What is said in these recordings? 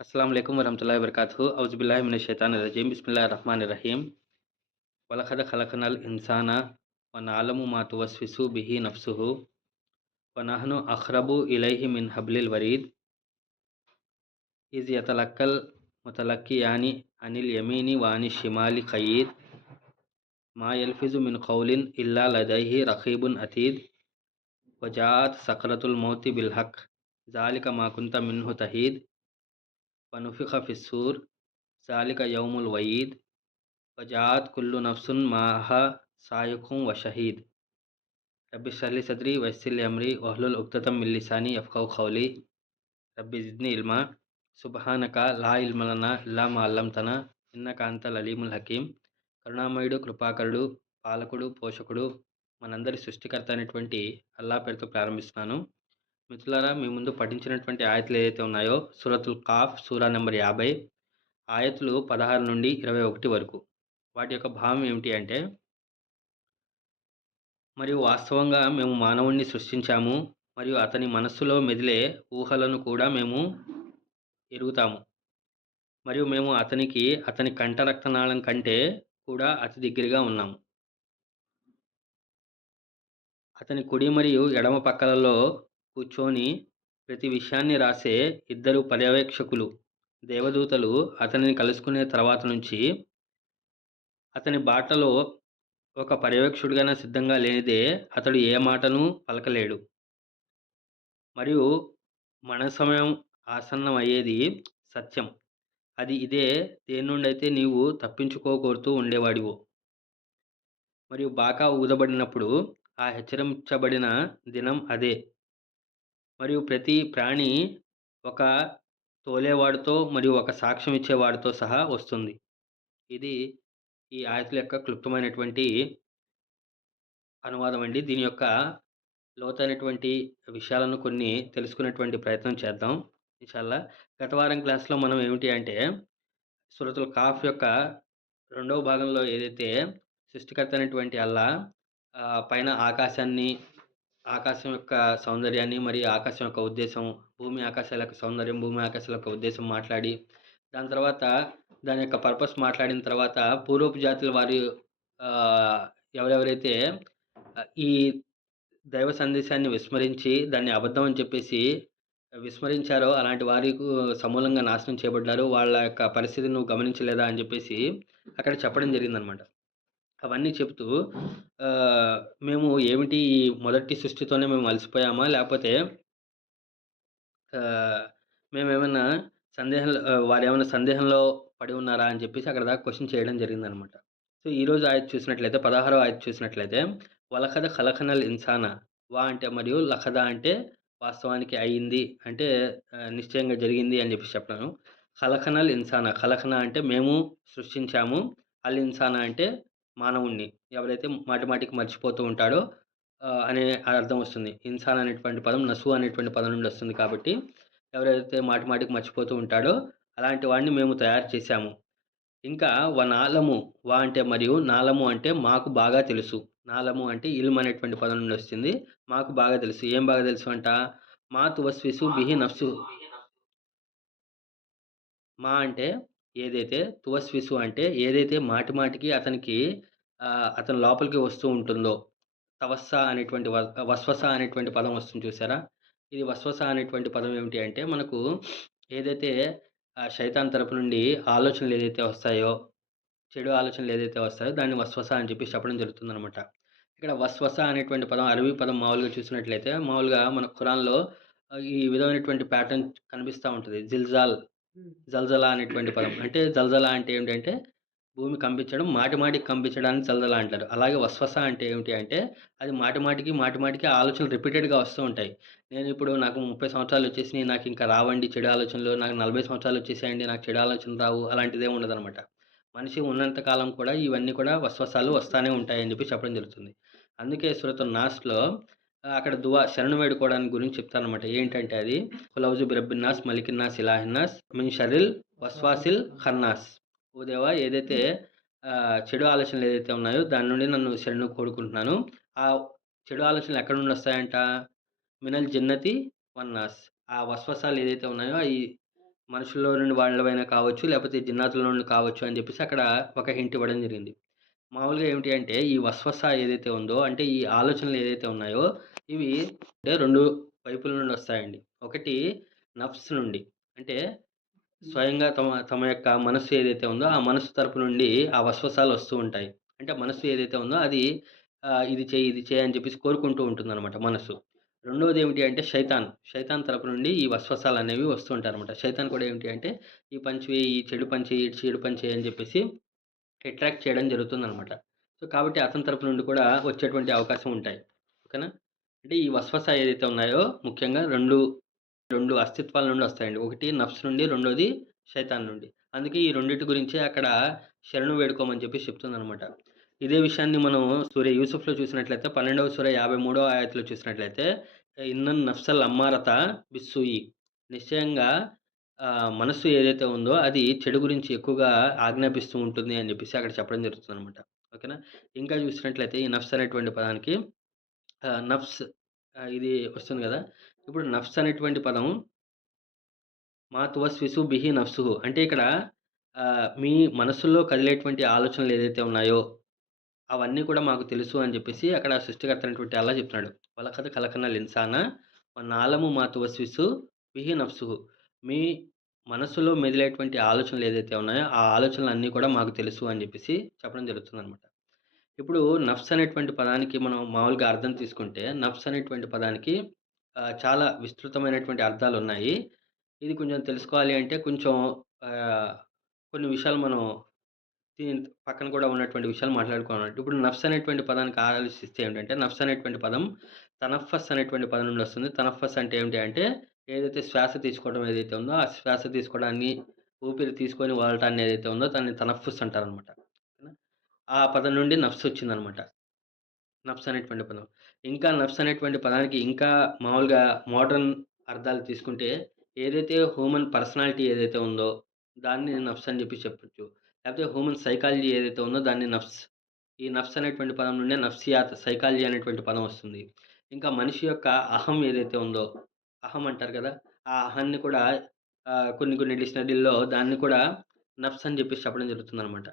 अस्सलाम वालेकुम वरहमतुल्लाहि वबरकातुहू औज़ु बिल्लाहि मिनश शैतानिर रजीम बिस्मिल्लाहिर रहमानिर रहीम वलक़द खलक़नल इंसाना व नअलमु मा तुवस्विसु बिही नफ्सुहु व नहनु अक़रबु इलैहि मिन हब्लिल वरीद इज़ यतलक्कल मुतलक्कियानि अनिल यमीनि व अनिश शिमालि क़यीद मा यल्फ़िज़ु मिन क़ौलिन इल्ला लदैहि रक़ीबुन अतीद व जाअत सकरतुल मौति बिल हक़्क़ ज़ालिका मा कुन्त मिन्हु तहीद व नुफ़िख़ फ़िस्सूर ज़ालिका यौमुल वईद वजात कुल्लु नफ्सुन माहा सायुकुं व शहीद रब्बि इश्रह ली सदरी वयस्सिर ली अमरी वहलुल उक़्दतम मिन लिसानी यफ़क़हू क़ौली रब्बि ज़िदनी इल्मा सुब्हानका లా ఇల్మ లనా ఇల్లా మా అల్లమ్తనా ఇన్నక అంతల్ అలీముల్ హకీం. కరుణామయుడు, కృపాకరుడు, పాలకుడు, పోషకుడు, మనందరి సృష్టికర్త అయినటువంటి అల్లా పేరుతో ప్రారంభిస్తున్నాను. మిత్రులారా, మీ ముందు పఠించినటువంటి ఆయతులు ఏదైతే ఉన్నాయో సూరతుల్ కాఫ్ సూరా నెంబర్ 50 ఆయతులు 16 నుండి 21 వరకు. వాటి యొక్క భావం ఏమిటి అంటే, మరియు వాస్తవంగా మేము మానవుణ్ణి సృష్టించాము మరియు అతని మనస్సులో మెదిలే ఊహలను కూడా మేము ఎరుగుతాము మరియు మేము అతనికి అతని కంఠరక్తనాళం కంటే కూడా అతి దగ్గరగా ఉన్నాము. అతని కుడి మరియు ఎడమ పక్కలలో కూర్చొని ప్రతి విషయాన్ని రాసే ఇద్దరు పర్యవేక్షకులు దేవదూతలు అతనిని కలుసుకునే తర్వాత నుంచి అతని బాటలో ఒక పర్యవేక్షకుడిగా సిద్ధంగా లేనిదే అతడు ఏ మాటను పలకలేడు. మరియు మన సమయం ఆసన్నం అయ్యేది సత్యం. అది ఇదే, దేని నుండైతే నీవు తప్పించుకోగోరుతూ ఉండేవాడివో. మరియు బాకా ఊదబడినప్పుడు ఆ హెచ్చరించబడిన దినం అదే. మరియు ప్రతి ప్రాణి ఒక తోలేవాడితో మరియు ఒక సాక్ష్యం ఇచ్చేవాడితో సహా వస్తుంది. ఇది ఈ ఆయతుల యొక్క క్లుప్తమైనటువంటి అనువాదం అండి. దీని యొక్క లోతైనటువంటి విషయాలను కొన్ని తెలుసుకునేటువంటి ప్రయత్నం చేద్దాం ఇన్షాల్లా. గత వారం క్లాస్లో మనం ఏమిటి అంటే సూరతుల్ కాఫ్ యొక్క రెండవ భాగంలో ఏదైతే సృష్టికర్త అయినటువంటి అల్లా పైన ఆకాశం యొక్క సౌందర్యాన్ని మరియు ఆకాశం యొక్క ఉద్దేశం, భూమి ఆకాశాల యొక్క సౌందర్యం, భూమి ఆకాశాల యొక్క ఉద్దేశం మాట్లాడి, దాని తర్వాత దాని యొక్క పర్పస్ మాట్లాడిన తర్వాత పూర్వపు జాతుల వారి ఎవరెవరైతే ఈ దైవ సందేశాన్ని విస్మరించి దాన్ని అబద్ధం అని చెప్పేసి విస్మరించారో అలాంటి వారికి సమూలంగా నాశనం చేయబడ్డారు. వాళ్ళ యొక్క పరిస్థితిని నువ్వు గమనించలేదా అని చెప్పేసి అక్కడ చెప్పడం జరిగిందనమాట. అవన్నీ చెప్తూ మేము ఏమిటి ఈ మొదటి సృష్టితోనే మేము అలసిపోయామా, లేకపోతే మేమేమన్నా వారేమైనా సందేహంలో పడి ఉన్నారా అని చెప్పేసి అక్కడ దాకా క్వశ్చన్ చేయడం జరిగిందనమాట. సో ఈరోజు ఆయత చూసినట్లయితే 16వ ఆయత చూసినట్లయితే వలఖద ఖలఖనల్ ఇన్సానా, వా అంటే మరియు లఖద అంటే వాస్తవానికి అయింది అంటే నిశ్చయంగా జరిగింది అని చెప్పి చెప్పాను. ఖలఖనల్ ఇన్సానా, ఖలఖన అంటే మేము సృష్టించాము, అల్ ఇన్సానా అంటే మానవుణ్ణి, ఎవరైతే మాటిమాటికి మర్చిపోతూ ఉంటాడో అనే అర్థం వస్తుంది. ఇన్సాన్ అనేటువంటి పదం నసు అనేటువంటి పదం నుండి వస్తుంది కాబట్టి ఎవరైతే మాటిమాటికి మర్చిపోతూ ఉంటాడో అలాంటి వాడిని మేము తయారు చేశాము. ఇంకా నాలము, వా అంటే మరియు, నాలము అంటే మాకు బాగా తెలుసు. నాలము అంటే ఇల్మ్ అనేటువంటి పదం నుండి వస్తుంది. మాకు బాగా తెలుసు. ఏం బాగా తెలుసు అంట? మా తువస్విసు బిహి నఫ్సు. మా అంటే ఏదైతే, తువస్విసు అంటే ఏదైతే మాటిమాటికి అతనికి అతని లోపలికి వస్తూ ఉంటుందో. తవస్స అనేటువంటి వస్వస అనేటువంటి పదం వస్తుంది చూసారా? ఇది వస్వస అనేటువంటి పదం ఏమిటి అంటే, మనకు ఏదైతే శైతాన్ తరపు నుండి ఆలోచనలు ఏదైతే వస్తాయో, చెడు ఆలోచనలు ఏదైతే వస్తాయో దాన్ని వస్వస అని చెప్పి చెప్పడం జరుగుతుందనమాట. ఇక్కడ వస్వస అనేటువంటి పదం అరబీ పదం మామూలుగా చూసినట్లయితే, మామూలుగా మన ఖురాన్‌లో ఈ విధమైనటువంటి ప్యాటర్న్ కనిపిస్తూ ఉంటుంది. జల్జలా అనేటువంటి పదం. అంటే జల్జలా అంటే ఏంటంటే భూమి కంపించడం, మాటిమాటికి కంపించడాన్ని జల్జలా అంటారు. అలాగే వస్వస అంటే ఏమిటి అంటే అది మాటిమాటికి ఆలోచనలు రిపీటెడ్‌గా వస్తూ ఉంటాయి. నేను ఇప్పుడు నాకు 30 సంవత్సరాలు వచ్చేసినాయి, నాకు ఇంకా రావండి చెడు ఆలోచనలు. నాకు 40 సంవత్సరాలు వచ్చేసాయండి, నాకు చెడు ఆలోచనలు రావు. అలాంటిదేం ఉండదనమాట. మనిషి ఉన్నంత కాలం కూడా ఇవన్నీ కూడా వస్వసాలు వస్తానే ఉంటాయని చెప్పి చెప్పడం జరుగుతుంది. అందుకే సూరతున్ నాస్‌లో అక్కడ శరణు వేడుకోవడానికి గురించి చెప్తారనమాట. ఏంటంటే అది ఖుల్ ఔజు బిరబ్బిన్ నాస్, మలికిన్ నాస్, ఇలాహిన్ నాస్, మిన్ షర్రిల్ వస్వాసిల్ ఖన్నాస్. ఓ దేవా, ఏదైతే చెడు ఆలోచనలు ఏదైతే ఉన్నాయో దాని నుండి నన్ను శరణు కోరుకుంటున్నాను. ఆ చెడు ఆలోచనలు ఎక్కడి నుండి వస్తాయంట? మినల్ జిన్నతి వన్నాస్. ఆ వస్వసాలు ఏదైతే ఉన్నాయో అవి మనుషుల్లో నుండి వాళ్ళవైనా కావచ్చు, లేపోతే జిన్నాతుల నుండి కావచ్చు అని జెప్పేసి అక్కడ ఒక హింట్ ఇవ్వడం జరిగింది. మామూలుగా ఏమిటి అంటే ఈ వస్వస ఏదైతే ఉందో అంటే ఈ ఆలోచనలు ఏదైతే ఉన్నాయో ఇవి అంటే 2 వైపుల నుండి వస్తాయండి. ఒకటి నఫ్స్ నుండి. అంటే స్వయంగా తమ తమ యొక్క మనస్సు ఏదైతే ఉందో ఆ మనస్సు తరపు నుండి ఆ వస్వసాలు వస్తూ ఉంటాయి. అంటే మనస్సు ఏదైతే ఉందో అది ఇది చెయ్యి, ఇది చెయ్యి అని చెప్పేసి కోరుకుంటూ ఉంటుందనమాట మనస్సు. రెండోదేమిటి అంటే షైతాన్. షైతాన్ తరపు నుండి ఈ వస్వసాలనేవి వస్తూ ఉంటాయనమాట. షైతాన్ కూడా ఏమిటి అంటే ఈ పని చెయ్యి, ఈ చెడు పని చెయ్యి, ఇటు చెడు పని చెయ్యి అని చెప్పేసి అట్రాక్ట్ చేయడం జరుగుతుందనమాట. సో, కాబట్టి అతని తరపు నుండి కూడా వచ్చేటువంటి అవకాశం ఉంటాయి. ఓకేనా? అంటే ఈ వస్వస ఏదైతే ఉన్నాయో ముఖ్యంగా 2 అస్తిత్వాల నుండి వస్తాయండి. ఒకటి నఫ్స్ నుండి, రెండోది షైతాన్ నుండి. అందుకే ఈ రెండిటి గురించే అక్కడ శరణు వేడుకోమని చెప్పేసి చెప్తుందనమాట. ఇదే విషయాన్ని మనం సూర యూసుఫ్‌లో చూసినట్లయితే 12వ సూర 53వ ఆయతులో చూసినట్లయితే ఇన్నన్ నఫ్సల్ అమ్మారత బిస్సూయి. నిశ్చయంగా మనస్సు ఏదైతే ఉందో అది చెడు గురించి ఎక్కువగా ఆజ్ఞాపిస్తూ ఉంటుంది అని చెప్పేసి అక్కడ చెప్పడం జరుగుతుందనమాట. ఓకేనా? ఇంకా చూసినట్లయితే ఈ నఫ్స్ అనేటువంటి పదానికి నఫ్స్ ఇది వస్తుంది గదా! ఇప్పుడు నఫ్స్ అనేటువంటి పదం మా తువస్విసు బిహి నఫ్సుహు. అంటే ఇక్కడ మీ మనస్సులో కదిలేటువంటి ఆలోచనలు ఏదైతే ఉన్నాయో, అవన్నీ కూడా మాకు తెలుసు అని జెప్పేసి అక్కడ సృష్టికర్త అయినటువంటి అల్లా చెప్తున్నాడు. వలఖద్ ఖలఖనల్ ఇన్సాన వనఅలము మా తువస్విసు బిహి నఫ్సుహు. మీ మనస్సులో మెదిలేటువంటి ఆలోచనలు ఏదైతే ఉన్నాయో, ఆ ఆలోచనలన్నీ కూడా మాకు తెలుసు అని జెప్పేసి చెప్పడం జరుగుతుందనమాట. ఇప్పుడు నఫ్స్ అనేటువంటి పదానికి మనం మామూలుగా అర్థం తీసుకుంటే, నఫ్స్ అనేటువంటి పదానికి చాలా విస్తృతమైనటువంటి అర్థాలున్నాయి. ఇది కొంచెం తెలుసుకోవాలి అంటే కొంచెం ఆహ్, కొన్ని విషయాలు మనం దీని పక్కన కూడా ఉన్నటువంటి విషయాలు మాట్లాడుకోవాలంటే, ఇప్పుడు నఫ్స్ అనేటువంటి పదానికి ఆలోచిస్తే ఏంటంటే, నఫ్స్ అనేటువంటి పదం తనఫ్ఫస్ అనేటువంటి పదం నుండి వస్తుంది. తనఫ్ఫస్ అంటే ఏమిటి అంటే, ఏదైతే శ్వాస తీసుకోవడం ఏదైతే ఉందో, ఆ శ్వాస తీసుకోవడాన్ని, ఊపిరి తీసుకొని వదలటాన్ని ఏదైతే ఉందో దాన్ని తనఫ్ఫుస్ అంటారనమాట. ఆ పదం నుండి నఫ్స్ వచ్చిందనమాట. నఫ్స్ అనేటువంటి పదం. ఇంకా నఫ్స్ అనేటువంటి పదానికి ఇంకా మామూలుగా మోడర్న్ అర్థాలు తీసుకుంటే, ఏదైతే హ్యూమన్ పర్సనాలిటీ ఏదైతే ఉందో, దాన్ని నఫ్స్ అని జెప్పి చెప్పొచ్చు. లేకపోతే హ్యూమన్ సైకాలజీ ఏదైతే ఉందో దాన్ని నఫ్స్. ఈ నఫ్స్ అనేటువంటి పదం నుండే నఫ్సియాత్ సైకాలజీ అనేటువంటి పదం వస్తుంది. ఇంకా మనిషి యొక్క అహం ఏదైతే ఉందో, అహం అంటారు గదా! ఆ అహాన్ని కూడా కొన్ని కొన్ని డిక్షనరీల్లో దాన్ని కూడా నఫ్స్ అని జెప్పేసి చెప్పడం జరుగుతుందనమాట.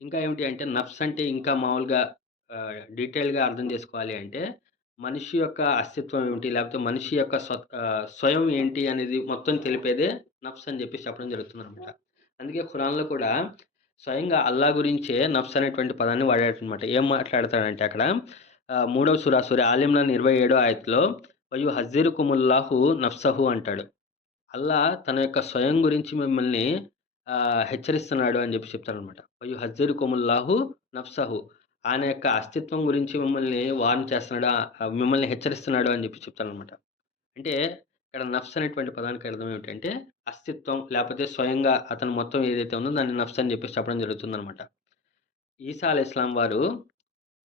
ఇంకా ఏమిటి అంటే నఫ్స్ అంటే ఇంకా మామూలుగా డీటెయిల్‌గా అర్థం చేసుకోవాలి అంటే, మనిషి యొక్క అస్తిత్వం ఏమిటి? లేకపోతే మనిషి యొక్క స్వయం ఏంటి అనేది మొత్తం తెలిపేదే నఫ్స్ అని చెప్పేసి చెప్పడం జరుగుతుందనమాట. అందుకే ఖురాన్‌లో కూడా స్వయంగా అల్లా గురించే నఫ్స్ అనేటువంటి పదాన్ని వాడాడనమాట. ఏం మాట్లాడతాడంటే అక్కడ మూడవ సూర ఆల్ ఇమ్రాన్ 27 ఆయత్‌లో వయుహజ్జిరుకుముల్లాహు నఫ్సహు అంటాడు. అల్లా తన యొక్క స్వయం గురించి మిమ్మల్ని హెచ్చరిస్తున్నాడు అని జెప్పి చెప్తాడనమాట. వయుహజ్జిరుకుముల్లాహు నఫ్సహు. ఆయన యొక్క అస్తిత్వం గురించి మిమ్మల్ని వార్న్ చేస్తున్నాడు. మిమ్మల్ని హెచ్చరిస్తున్నాడు అని జెప్పి చెప్తాడనమాట. అంటే ఇక్కడ నఫ్స్ అనేటువంటి పదానికి అర్థం ఏమిటంటే అస్తిత్వం లేపోతే స్వయంగా అతను మొత్తం ఏదైతే ఉందో దాన్ని నఫ్స్ అని జెప్పేసి చెప్పడం జరుగుతుందనమాట. ఈసా అలైహిస్సలాం వారు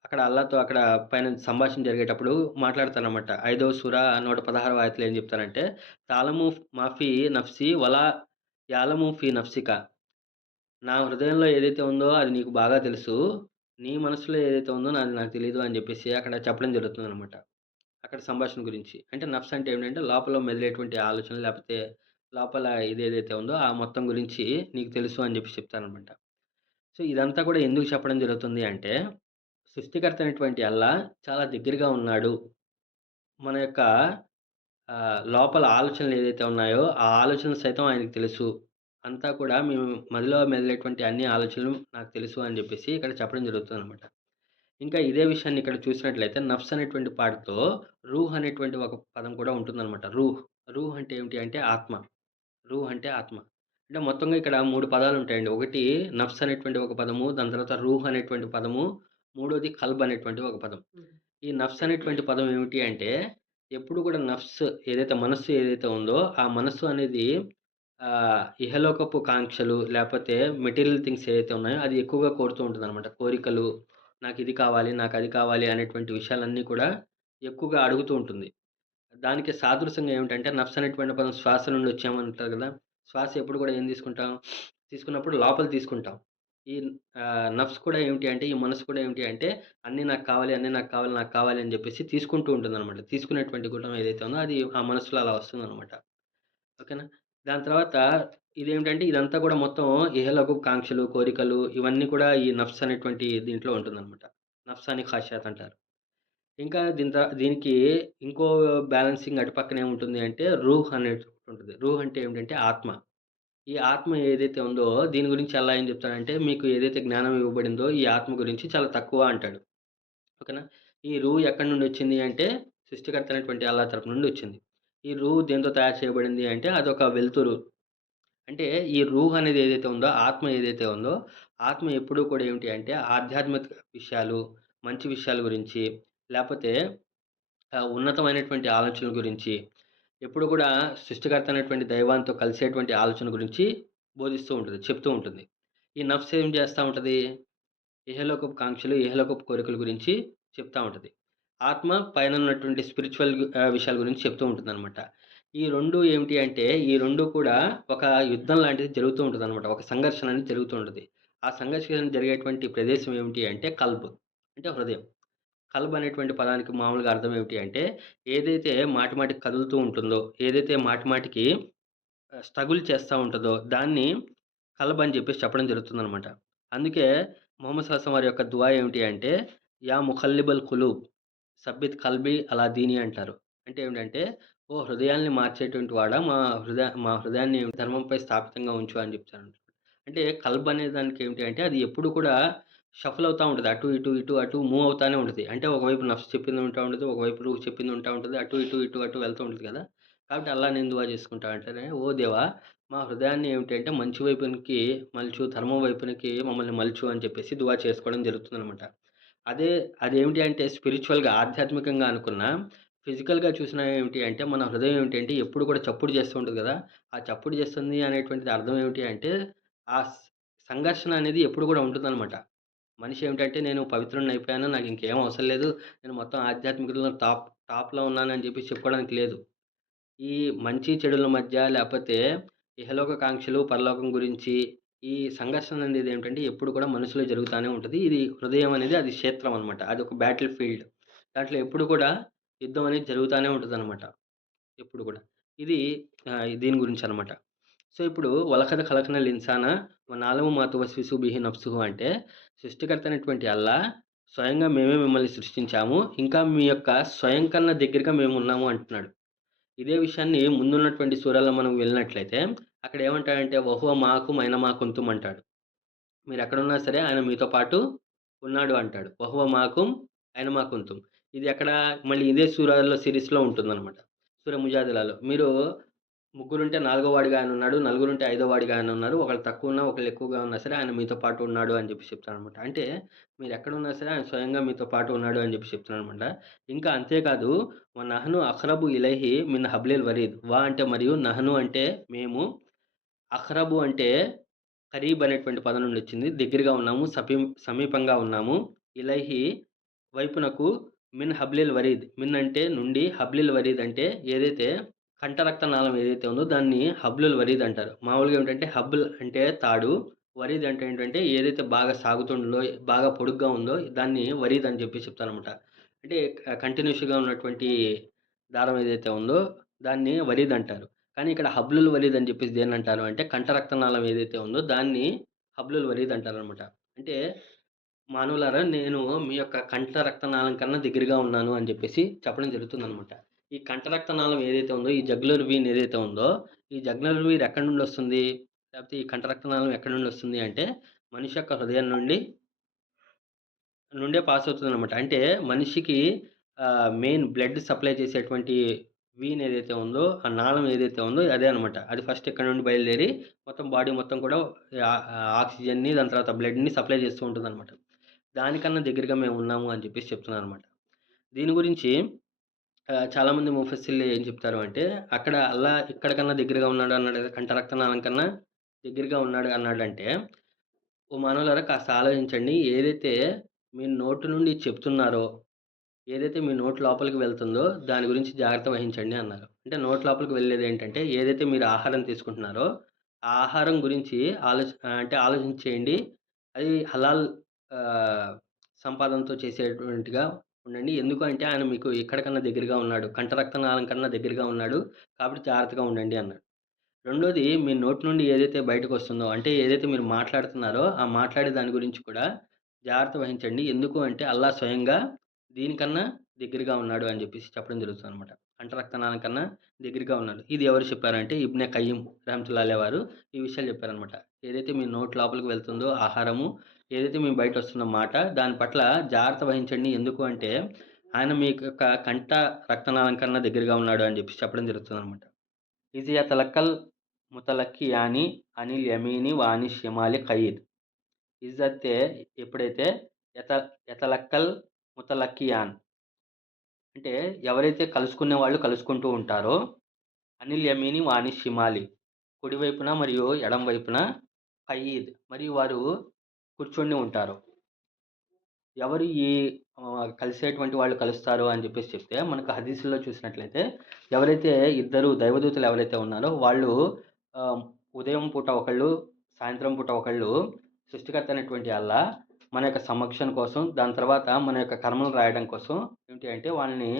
అక్కడ అల్లాతో అక్కడ పైన సంభాషణ జరిగేటప్పుడు మాట్లాడతారనమాట. 5వ సూర 116వ ఆయతలో ఏం చెప్తారంటే, "తాలము మాఫీ నఫ్సి వలా యాలము ఫీ నఫ్సిక." నా హృదయంలో ఏదైతే ఉందో అది నీకు బాగా తెలుసు. నీ మనసులో ఏదైతే ఉందో అది నాకు తెలీదు అని జెప్పేసి అక్కడ చెప్పడం జరుగుతుందనమాట. అక్కడ సంభాషణ గురించి. అంటే నఫ్స్ అంటే ఏంటంటే లోపల మెదిలేటువంటి ఆలోచనలు లేపోతే లోపల ఇదేదైతే ఉందో ఆ మొత్తం గురించి నీకు తెలుసు అని జెప్పి చెప్తారనమాట. సో, ఇదంతా కూడా ఎందుకు చెప్పడం జరుగుతుంది అంటే, సృష్టికర్త అయినటువంటి అల్లా చాలా దగ్గరగా ఉన్నాడు. మన యొక్క లోపల ఆలోచనలు ఏదైతే ఉన్నాయో, ఆ ఆలోచనలు సైతం ఆయనకి తెలుసు. అంతా కూడా మేము మదిలో మెదిలేటువంటి అన్ని ఆలోచనలు నాకు తెలుసు అని జెప్పేసి ఇక్కడ చెప్పడం జరుగుతుందనమాట. ఇంకా ఇదే విషయాన్ని ఇక్కడ చూసినట్లయితే నఫ్స్ అనేటువంటి పాటతో రూహ్ అనేటువంటి ఒక పదం కూడా ఉంటుందనమాట. రూహ్. రూహ్ అంటే ఏమిటి అంటే ఆత్మ. రూహ్ అంటే ఆత్మ. అంటే మొత్తంగా ఇక్కడ 3 పదాలుంటాయండి. ఒకటి నఫ్స్ అనేటువంటి ఒక పదము, దాని తర్వాత రూహ్ అనేటువంటి పదము, మూడోది కల్బ్ అనేటువంటి ఒక పదం. ఈ నఫ్స్ అనేటువంటి పదం ఏమిటి అంటే, ఎప్పుడు కూడా నఫ్స్ ఏదైతే మనస్సు ఏదైతే ఉందో, ఆ మనస్సు అనేది ఇహలోకపు కాంక్షలు లేపోతే మెటీరియల్ థింగ్స్ ఏవైతే ఉన్నాయో, అది ఎక్కువగా కోరుతూ ఉంటదనమాట. కోరికలు, నాకిది కావాలి, నాకది కావాలి అనేటువంటి విషయాలన్నీ కూడా ఎక్కువగా అడుగుతూ ఉంటుంది. దానికి సాదృశ్యంగా ఏమిటంటే నఫ్స్ అనేటువంటి పదం శ్వాస నుండి వచ్చామంటారు గదా! శ్వాస ఎప్పుడు కూడా ఏం తీసుకుంటాం? తీసుకున్నప్పుడు లోపల తీసుకుంటాం. ఈ నఫ్స్ కూడా ఏమిటి అంటే, ఈ మనసు కూడా ఏమిటి అంటే, అన్నీ నాకు కావాలి, అన్నీ నాకు కావాలి, నాకు కావాలి అని జెప్పేసి తీసుకుంటూ ఉంటుందనమాట. తీసుకునేటువంటి గుణం ఏదైతే ఉందో అది ఆ మనసులో అలా వస్తుందనమాట. ఓకేనా? దాని తర్వాత ఇదేమిటంటే ఇదంతా కూడా మొత్తం ఇహలోక కాంక్షలు, కోరికలు ఇవన్నీ కూడా ఈ నఫ్స్ అనేటువంటి దీంట్లో ఉంటుందనమాట. నఫ్స్ అని ఖాషియత్ అంటారు. ఇంకా దీనికి ఇంకో బ్యాలెన్సింగ్ అటుపక్కన ఏముంటుంది అంటే రూహ్ అనేది ఒకటుంటది. రూహ్ అంటే ఏమిటంటే ఆత్మ. ఈ ఆత్మ ఏదైతే ఉందో దీని గురించి అల్లా ఏం చెప్తాడంటే మీకు ఏదైతే జ్ఞానం ఇవ్వబడిందో ఈ ఆత్మ గురించి చాలా తక్కువ అంటాడు. ఓకేనా? ఈ రూహ్ ఎక్కడి నుండొచ్చింది అంటే సృష్టికర్త అయినటువంటి అల్లా తరపు నుండి వచ్చింది. ఈ రూహ్ దేనితో తయారు చేయబడింది అంటే అదొక వెలుతురు. అంటే ఈ రూహ్ అనేది ఏదైతే ఉందో, ఆత్మ ఏదైతే ఉందో, ఆత్మ ఎప్పుడూ కూడా ఏమిటి అంటే ఆధ్యాత్మిక విషయాలు, మంచి విషయాల గురించి, లేపోతే ఉన్నతమైనటువంటి ఆలోచనల గురించి, ఎప్పుడు కూడా సృష్టికర్త అయినటువంటి దైవాంతో కలిసేటువంటి ఆలోచన గురించి బోధిస్తూ ఉంటది. చెప్తూ ఉంటుంది. ఈ నఫ్స్ ఏం చేస్తా ఉంటది? ఇహలోకపు కాంక్షలు, ఇహలోకపు కోరికల గురించి చెప్తా ఉంటది. ఆత్మ పైనున్నటువంటి స్పిరిచ్యువల్ విషయాల గురించి చెప్తూ ఉంటుందనమాట. ఈ 2 ఏమిటి అంటే, ఈ 2 కూడా ఒక యుద్ధం లాంటిది జరుగుతూ ఉంటదనమాట. ఒక సంఘర్షణ అనేది జరుగుతూ ఉంటది. ఆ సంఘర్షణ జరిగేటువంటి ప్రదేశం ఏమిటి అంటే కల్బ్. అంటే హృదయం. కల్బ్ అనేటువంటి పదానికి మామూలుగా అర్థం ఏమిటి అంటే, ఏదైతే మాటి మాటికి కదులుతూ ఉంటుందో, ఏదైతే మాటి మాటికి స్ట్రగుల్ చేస్తా ఉంటదో, దాన్ని కల్బ్ అని చెప్పేసి చెప్పడం జరుగుతుందనమాట. అందుకే మొహమ్మద్ సల్లాల్లాహు వారి యొక్క దుఆ ఏమిటి అంటే, యా ముఖల్లిబల్ ఖులూబ్ సబ్బిత్ కల్బీ అలా దీని అంటారు. అంటే ఏమిటంటే, ఓ హృదయాల్ని మార్చేటువంటి వాడా మా హృదయాన్ని ధర్మంపై స్థాపితంగా ఉంచు అని చెప్తారనమాట. అంటే కల్బ్ అనే దానికి ఏమిటి అంటే, అది ఎప్పుడు కూడా షఫుల్ అవుతా ఉంటది. అటు, ఇటు, ఇటు, అటు మూవ్ అవుతానే ఉంటది. అంటే ఒకవైపు నఫ్స్ చెప్పింది ఉంటా ఉంటది. ఒకవైపు రూహ్ చెప్పింది ఉంటా ఉంటది. అటు, ఇటు, ఇటు, అటు వెళ్తూ ఉంటది కదా! కాబట్టి అల్లాహని ఏం దుఆ చేసుకుంటా అంటేనే, ఓ దేవా! మా హృదయాన్ని ఏమిటంటే మంచి వైపునికి మలుచు, ధర్మం వైపునికి మమ్మల్ని మలుచు అని చెప్పేసి దుఆ చేసుకోవడం జరుగుతుందనమాట. అదే అదేమిటి అంటే స్పిరిచ్యువల్‌గా, ఆధ్యాత్మికంగా అనుకున్నా, ఫిజికల్‌గా చూసినా ఏమిటి అంటే, మన హృదయం ఏమిటంటే ఎప్పుడు కూడా చప్పుడు చేస్తూ ఉంటది గదా! ఆ చప్పుడు చేస్తుంది అనేటువంటిది అర్థం ఏమిటి అంటే, ఆ సంఘర్షణ అనేది ఎప్పుడు గూడా ఉంటుందనమాట. మనిషి ఏమిటంటే, నేను పవిత్రుడినయిపోయాను, నాకింకేం అవసరం లేదు, నేను మొత్తం ఆధ్యాత్మికతలో టాప్‌లో ఉన్నానని జెప్పేసి చెప్పుకోవడానికి లేదు. ఈ మంచి చెడుల మధ్య లేపోతే ఇహలోక కాంక్షలు, పరలోకం గురించి ఈ సంఘర్షణ అనేదేంటంటే ఎప్పుడు కూడా మనసులో జరుగుతానే ఉంటది. ఇది హృదయం అనేది అది క్షేత్రం అనమాట. అదొక బ్యాటిల్ ఫీల్డ్. దాంట్లో ఎప్పుడు కూడా యుద్ధం అనేది జరుగుతానే ఉంటదనమాట. ఎప్పుడు కూడా. ఇది దీని గురించనమాట. సో, ఇప్పుడు 'వలఖద్ ఖలక్నల్ ఇన్సాన వనఅలము మా తువస్విసు బిహి నఫ్సుహు' అంటే సృష్టికర్త అయినటువంటి అల్లా స్వయంగా మేమే మిమ్మల్ని సృష్టించాము. ఇంకా మీ యొక్క స్వయం కన్నా దగ్గరగా మేమున్నాము అంటున్నాడు. ఇదే విషయాన్ని ముందున్నటువంటి సూరాల్లో మనం వెళ్ళినట్లయితే, అక్కడ ఏమంటాడంటే, "వహువ మాఅకుం ఐనమా కుంతుం" అంటాడు. మీరెక్కడున్నా సరే ఆయన మీతో పాటు ఉన్నాడు అంటాడు. "వహువ మాఅకుం ఐనమా కుంతుం." ఇది ఎక్కడ మళ్ళీ ఇదే సూరాల్లో సిరీస్‌లో ఉంటుందనమాట. సూర ముజాదిలాలో. మీరు ముగ్గురుంటే నాలుగో వాడిగా ఆయనున్నాడు. నలుగురుంటే ఐదో వాడిగా ఆయనున్నారు. ఒకళ్ళు తక్కువున్నా, ఒకళ్ళు ఎక్కువగా ఉన్నా సరే ఆయన మీతో పాటు ఉన్నాడు అని చెప్పేసి చెప్తాడనమాట. అంటే మీరెక్కడున్నా సరే ఆయన స్వయంగా మీతో పాటు ఉన్నాడు అని చెప్పి చెప్తున్నాడనమాట. ఇంకా అంతేకాదు "వ నహ్ను అఖ్రబు ఇలైహి మిన్ హబ్లిల్ వరీద్." అంటే మరియు నహ్ను అంటే మేము, అఖ్రబు అంటే కరీబ్ అనేటువంటి పదం నుండొచ్చింది. దగ్గరగా ఉన్నాము, సమీపంగా ఉన్నాము. ఇలైహి వైపునకు మిన్ హబ్లిల్ వరీద్. మిన్ అంటే నుండి, హబ్లిల్ వరీద్ అంటే ఏదైతే కంఠరక్త నాళం ఏదైతే ఉందో దాన్ని హబ్లుల్ వరీద్ అంటారు. మామూలుగా ఏమిటంటే హబ్ల్ అంటే తాడు. వరీద్ అంటే ఏంటంటే ఏదైతే బాగా సాగుతుందో, బాగా పొడుగ్గా ఉందో దాన్ని వరీద్ అని చెప్పి చెప్తారనమాట. అంటే కంటిన్యూయస్‌గా ఉన్నటువంటి దారం ఏదైతే ఉందో దాన్ని వరీద్ అంటారు. కానీ ఇక్కడ హబ్లుల్ వరీద్ అని చెప్పేసి దేన్నంటారు అంటే కంఠరక్త నాళం ఏదైతే ఉందో దాన్ని హబ్లుల్ వరీద్ అంటారనమాట. అంటే మానవులారా నేను మీ యొక్క కంఠ రక్తనాళం కన్నా దగ్గరగా ఉన్నాను అని జెప్పేసి చెప్పడం జరుగుతుందనమాట. ఈ కంఠ రక్తనాళం ఏదైతే ఉందో, ఈ జగ్యులర్ వీన్ ఏదైతే ఉందో, ఈ జగ్యులర్ వీన్ ఎక్కడి నుండొస్తుంది? లేపోతే ఈ కంఠ రక్తనాళం ఎక్కడి నుండొస్తుంది అంటే, మనిషి యొక్క హృదయం నుండే పాస్ అవుతుందనమాట. అంటే మనిషికి మెయిన్ బ్లడ్ సప్లై చేసేటువంటి వీన్ ఏదైతే ఉందో, ఆ నాళం ఏదైతే ఉందో అదే అనమాట. అది ఫస్ట్ ఇక్కడి నుండి బయలుదేరి మొత్తం బాడీ మొత్తం కూడా ఆక్సిజన్‌ని దాని తర్వాత బ్లడ్‌ని సప్లై చేస్తూ ఉంటుందనమాట. దానికన్నా దగ్గరగా మేమున్నాము అని చెప్పేసి చెప్తున్నారనమాట. దీని గురించి చాలామంది ముఫస్సిర్లు ఏం చెప్తారు అంటే, అక్కడ అల్లా ఇక్కడ కన్నా దగ్గరగా ఉన్నాడు అన్నాడు కదా! కంఠరక్తనాళం కన్నా దగ్గరగా ఉన్నాడు అన్నాడంటే, ఓ మానవులారా కాస్త ఆలోచించండి. ఏదైతే మీ నోటి నుండి చెప్తున్నారో, ఏదైతే మీ నోటి లోపలికి వెళ్తుందో దాని గురించి జాగ్రత్త వహించండి అన్నారు. అంటే నోటి లోపలికి వెళ్ళేదేంటంటే, ఏదైతే మీరు ఆహారం తీసుకుంటున్నారో, ఆ ఆహారం గురించి అంటే ఆలోచించేయండి. అది హలాల్ ఆహ్, సంపాదనతో చేసేటువంటిగా ఉండండి. ఎందుకు అంటే ఆయన మీకు ఎక్కడికన్నా దగ్గరగా ఉన్నాడు. కంఠ రక్తనాళం కన్నా దగ్గరగా ఉన్నాడు. కాబట్టి జాగ్రత్తగా ఉండండి అన్నాడు. రెండోది మీ నోటి నుండి ఏదైతే బయటకొస్తుందో అంటే ఏదైతే మీరు మాట్లాడుతున్నారో, ఆ మాట్లాడే దాని గురించి కూడా జాగ్రత్త వహించండి. ఎందుకు అంటే అల్లా స్వయంగా దీనికన్నా దగ్గరగా ఉన్నాడు అని జెప్పేసి చెప్పడం జరుగుతుందనమాట. కంఠ రక్తనాళం కన్నా దగ్గరగా ఉన్నాడు. ఇది ఎవరు చెప్పారంటే ఇబ్నే ఖయ్యిమ్ రహమతుల్లాహి అలైహి వారు ఈ విషయాలు చెప్పారనమాట. ఏదైతే మీ నోటి లోపలికి వెళ్తుందో ఆహారము, ఏదైతే మీ బయటొస్తున్న మాట దాని పట్ల జాగ్రత్త వహించండి. ఎందుకు అంటే ఆయన మీకు యొక్క కంఠ రక్తనాళం కన్నా దగ్గరగా ఉన్నాడు అని జెప్పేసి చెప్పడం జరుగుతుందనమాట. ఇజ్ యతలక్కల్ ముతలక్కియాని అనిల్ యమీని వ అనిష్ షిమాలి ఖయీద్. ఇజ్ అంటే ఎప్పుడైతే యత యతలక్కల్ ముతలక్కియాన్ అంటే ఎవరైతే కలుసుకునే వాళ్ళు కలుసుకుంటూ ఉంటారో, అనిల్ యమీని వ అనిష్ షిమాలి కుడివైపున మరియు ఎడమ వైపున ఖయీద్ మరియు వారు కూర్చొని ఉంటారు. ఎవరు ఈ కలిసేటువంటి వాళ్ళు కలుస్తారు అని జెప్పేసి చెప్తే, మనకు హదీసుల్లో చూసినట్లయితే, ఎవరైతే ఇద్దరు దైవదూతలు ఎవరైతే ఉన్నారో వాళ్ళు ఆహ్, ఉదయం పూట ఒకళ్ళు, సాయంత్రం పూట ఒకళ్ళు సృష్టికర్త అయినటువంటి అల్లా మన యొక్క సమక్షం కోసం, దాని తర్వాత మన యొక్క కర్మలు రాయడం కోసం ఏంటి అంటే వాళ్ళని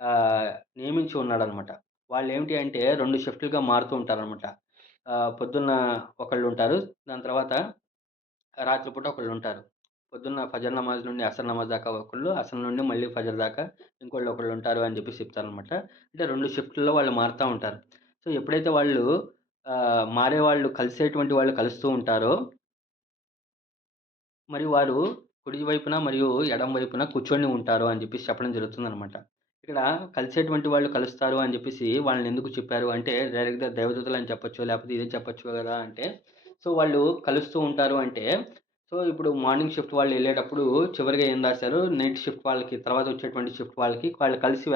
ఆహ్, నియమించి ఉన్నాడనమాట. వాళ్ళేమిటి అంటే 2 షిఫ్ట్‌లుగా మారుతూ ఉంటారనమాట. పొద్దున్న ఒకళ్ళుంటారు. దాని తర్వాత రాత్రి పూట ఒకళ్ళుంటారు. పొద్దున్న ఫజర్ నమాజ్ నుండి అసర్ నమాజ్ దాకా ఒకళ్ళు, అసర్ నుండి మళ్ళీ ఫజర్ దాకా ఇంకోళ్ళు ఒకళ్ళుంటారు అని జెప్పేసి చెప్తారనమాట. అంటే 2 షిఫ్ట్‌ల్లో వాళ్ళు మారుతా ఉంటారు. సో, ఎప్పుడైతే వాళ్ళు మారేవాళ్ళు కలిసేటువంటి వాళ్ళు కలుస్తూ ఉంటారో, మరి వారు కుడి వైపున మరియు ఎడమ వైపున కూర్చొని ఉంటారు అని జెప్పేసి చెప్పడం జరుగుతుందనమాట. ఇక్కడ కలిసేటువంటి వాళ్ళు కలుస్తారు అని జెప్పేసి వాళ్ళనెందుకు చెప్పారు అంటే, డైరెక్ట్‌గా దేవదూతలని చెప్పొచ్చు, లేపోతే ఇదే చెప్పొచ్చు గదా! అంటే, సో, వాళ్ళు కలుస్తూ ఉంటారు అంటే, సో, ఇప్పుడు మార్నింగ్ షిఫ్ట్ వాళ్ళెళ్ళేటప్పుడు చివరిగా ఏం రాశారు, నైట్ షిఫ్ట్ వాళ్ళకి తర్వాత వచ్చేటువంటి షిఫ్ట్ వాళ్ళకి వాళ్ళు కలిసి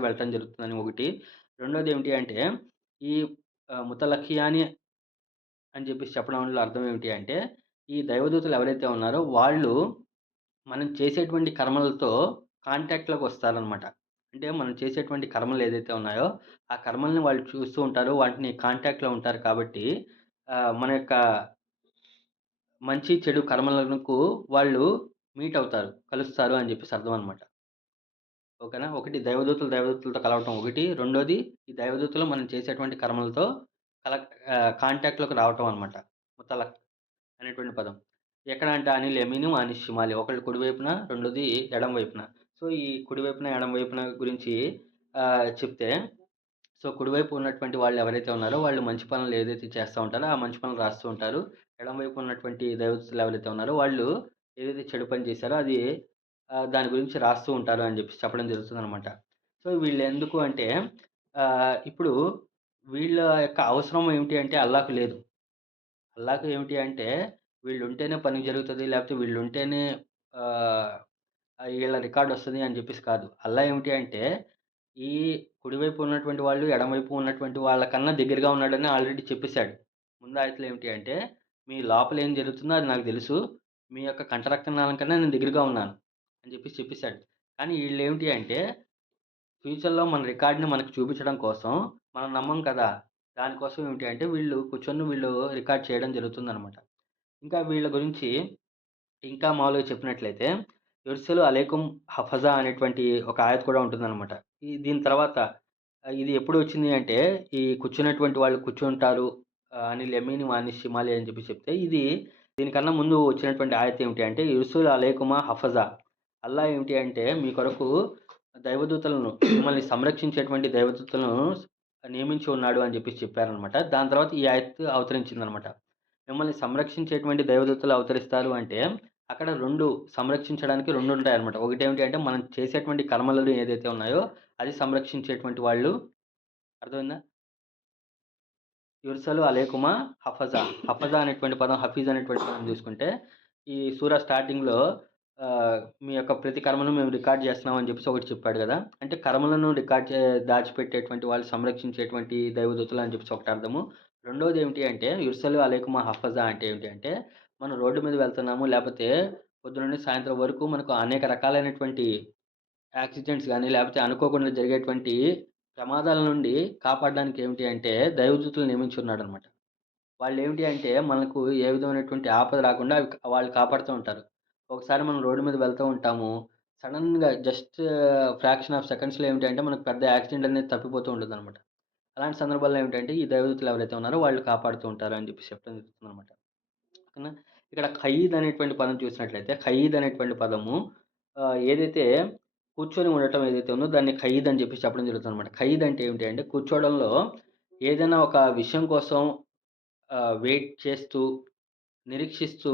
వెళ్ళటం జరుగుతుందని ఒకటి. రెండోదేమిటి అంటే, ఈ ముతలఖియాని అని జెప్పేసి చెప్పడంలో అర్థం ఏమిటి అంటే, ఈ దైవదూతలు ఎవరైతే ఉన్నారో వాళ్ళు మనం చేసేటువంటి కర్మలతో కాంటాక్ట్‌లోకొస్తారనమాట. అంటే మనం చేసేటువంటి కర్మలు ఏదైతే ఉన్నాయో, ఆ కర్మల్ని వాళ్ళు చూస్తూ ఉంటారు. వాటిని కాంటాక్ట్‌లో ఉంటారు కాబట్టి మన యొక్క మంచి, చెడు కర్మలకు వాళ్ళు మీట్ అవుతారు. కలుస్తారు అని జెప్పేసి అర్థం అనమాట. ఓకేనా? ఒకటి దైవదూతలతో కలవటం ఒకటి. రెండోది ఈ దైవదూతలు మనం చేసేటువంటి కర్మలతో కల కాంటాక్ట్‌లోకి రావటం అనమాట. ముతలక్ అనేటువంటి పదం. ఎక్కడ అంటే అనిల్ యమీను, అనిల్ షిమాలి. ఒకళ్ళు కుడివైపున, రెండోది ఎడమ వైపున. సో, ఈ కుడివైపున, ఎడమ వైపున గురించి చెప్తే, సో, కుడివైపు ఉన్నటువంటి వాళ్ళు ఎవరైతే ఉన్నారో వాళ్ళు మంచి పనులు ఏదైతే చేస్తా ఉంటారో, ఆ మంచి పనులు రాస్తూ ఉంటారు. ఎడమ వైపు ఉన్నటువంటి దైవదూతలు ఎవరైతే ఉన్నారో వాళ్ళు ఏదైతే చెడు పని చేశారో అది దాని గురించి రాస్తూ ఉంటారు అని జెప్పేసి చెప్పడం జరుగుతుందనమాట. సో, వీళ్ళెందుకు అంటే ఇప్పుడు వీళ్ళ యొక్క అవసరం ఏమిటి అంటే అల్లాహకు లేదు. అల్లాకు ఏమిటి అంటే, వీళ్ళుంటేనే పని జరుగుతది. లేపోతే వీళ్ళుంటేనే ఆహ్, ఈళ్ళ రికార్డొస్తది అని జెప్పేసి కాదు. అల్లా ఏమిటి అంటే, ఈ కుడివైపు ఉన్నటువంటి వాళ్ళు, ఎడమవైపు ఉన్నటువంటి వాళ్ళకన్నా దగ్గరగా ఉన్నాడని ఆల్రెడీ చెప్పేసాడు. ముందు ఆయతలో ఏమిటి అంటే, మీ లోపల ఏం జరుగుతుందో అది నాకు తెలుసు. మీ యొక్క కంఠరక్త నాళం కన్నా నేను దగ్గరగా ఉన్నాను అని జెప్పేసి చెప్పేసాడు. కానీ ఈళ్ళేమిటి అంటే ఫ్యూచర్‌లో మన రికార్డ్‌ని మనకు చూపించడం కోసం మనం నమ్మం కదా! దానికోసం ఏమిటి అంటే వీళ్ళు రికార్డ్ చేయడం జరుగుతుందనమాట. ఇంకా వీళ్ళ గురించి ఇంకా మామూలుగా చెప్పినట్లయితే యుర్సిలు అలైకుం హఫజా అనేటువంటి ఒక ఆయత్ కూడా ఉంటుందనమాట. దీని తర్వాత ఇది ఎప్పుడు వచ్చింది అంటే ఈ కూర్చున్నటువంటి వాళ్ళు కూర్చుంటారు. అనిల్ యమీని వానిష్ షిమాలి అని చెప్పి చెప్తే దీనికన్నా ముందు వచ్చినటువంటి ఆయత్ ఏమిటి అంటే యుర్సిలు అలైకుమా హఫజా. అల్లా ఏమిటి అంటే మీ కొరకు దైవదూతలను మిమ్మల్ని సంరక్షించేటువంటి దైవదూతలను నియమించి ఉన్నాడు అని చెప్పేసి చెప్పారనమాట. దాని తర్వాత ఈ ఆయత్ అవతరించిందనమాట. మిమ్మల్ని సంరక్షించేటువంటి దైవదూతలు అవతరిస్తారు అంటే, అక్కడ 2 సంరక్షించడానికి 2 ఉంటాయన్నమాట. ఒకటేమిటి అంటే, మనం చేసేటువంటి కర్మలు ఏదైతే ఉన్నాయో, అది సంరక్షించేటువంటి వాళ్ళు అర్థమైందా? యుర్సలు అలైకుమా హఫజా. హఫజా అనేటువంటి పదం, హఫీజ్ అనేటువంటి పదం చూసుకుంటే, ఈ సూరా స్టార్టింగ్‌లో మీ యొక్క ప్రతి కర్మను మేము రికార్డ్ చేస్తున్నాం అని చెప్పేసి ఒకటి చెప్పాడు గదా! అంటే కర్మలను రికార్డ్ దాచిపెట్టేటువంటి వాళ్ళు, సంరక్షించేటువంటి దైవదూతలు అని చెప్పేసి ఒకటి అర్థము. రెండోది ఏమిటి అంటే, యుర్సలు అలైకుమా హఫజా అంటే ఏమిటి అంటే, మనం రోడ్డు మీద వెళ్తున్నాము, లేపోతే పొద్దున నుండి సాయంత్రం వరకు మనకు అనేక రకాలైనటువంటి యాక్సిడెంట్స్ గాని, లేపోతే అనుకోకుండా జరిగేటువంటి ప్రమాదాల నుండి కాపాడడానికి ఏమిటి అంటే, దైవదూతలను నియమించున్నాడనమాట. వాళ్ళేమిటి అంటే, మనకు ఏ విధమైనటువంటి ఆపద రాకుండా వాళ్ళు కాపాడుతూ ఉంటారు. ఒకసారి మనం రోడ్డు మీద వెళ్తూ ఉంటాము. సడెన్‌గా జస్ట్ ఫ్రాక్షన్ ఆఫ్ సెకండ్స్‌లో ఏమిటి అంటే, మనకు పెద్ద యాక్సిడెంట్ అనేది తప్పిపోతూ ఉంటుందనమాట. అలాంటి సందర్భాల్లో ఏమిటంటే ఈ దైవదూతలు ఎవరైతే ఉన్నారో వాళ్ళు కాపాడుతూ ఉంటారు అని చెప్పేసి చెప్పడం జరుగుతుందనమాట. ఓకేనా. ఇక్కడ ఖయీద్ అనేటువంటి పదం చూసినట్లయితే ఖయీద్ అనేటువంటి పదము ఏదైతే కూర్చొని ఉండటం ఏదైతే ఉందో దాన్ని ఖయీద్ అని చెప్పేసి చెప్పడం జరుగుతుందనమాట. ఖయీద్ అంటే ఏమిటి అంటే కూర్చోవడంలో ఏదైనా ఒక విషయం కోసం వెయిట్ చేస్తూ, నిరీక్షిస్తూ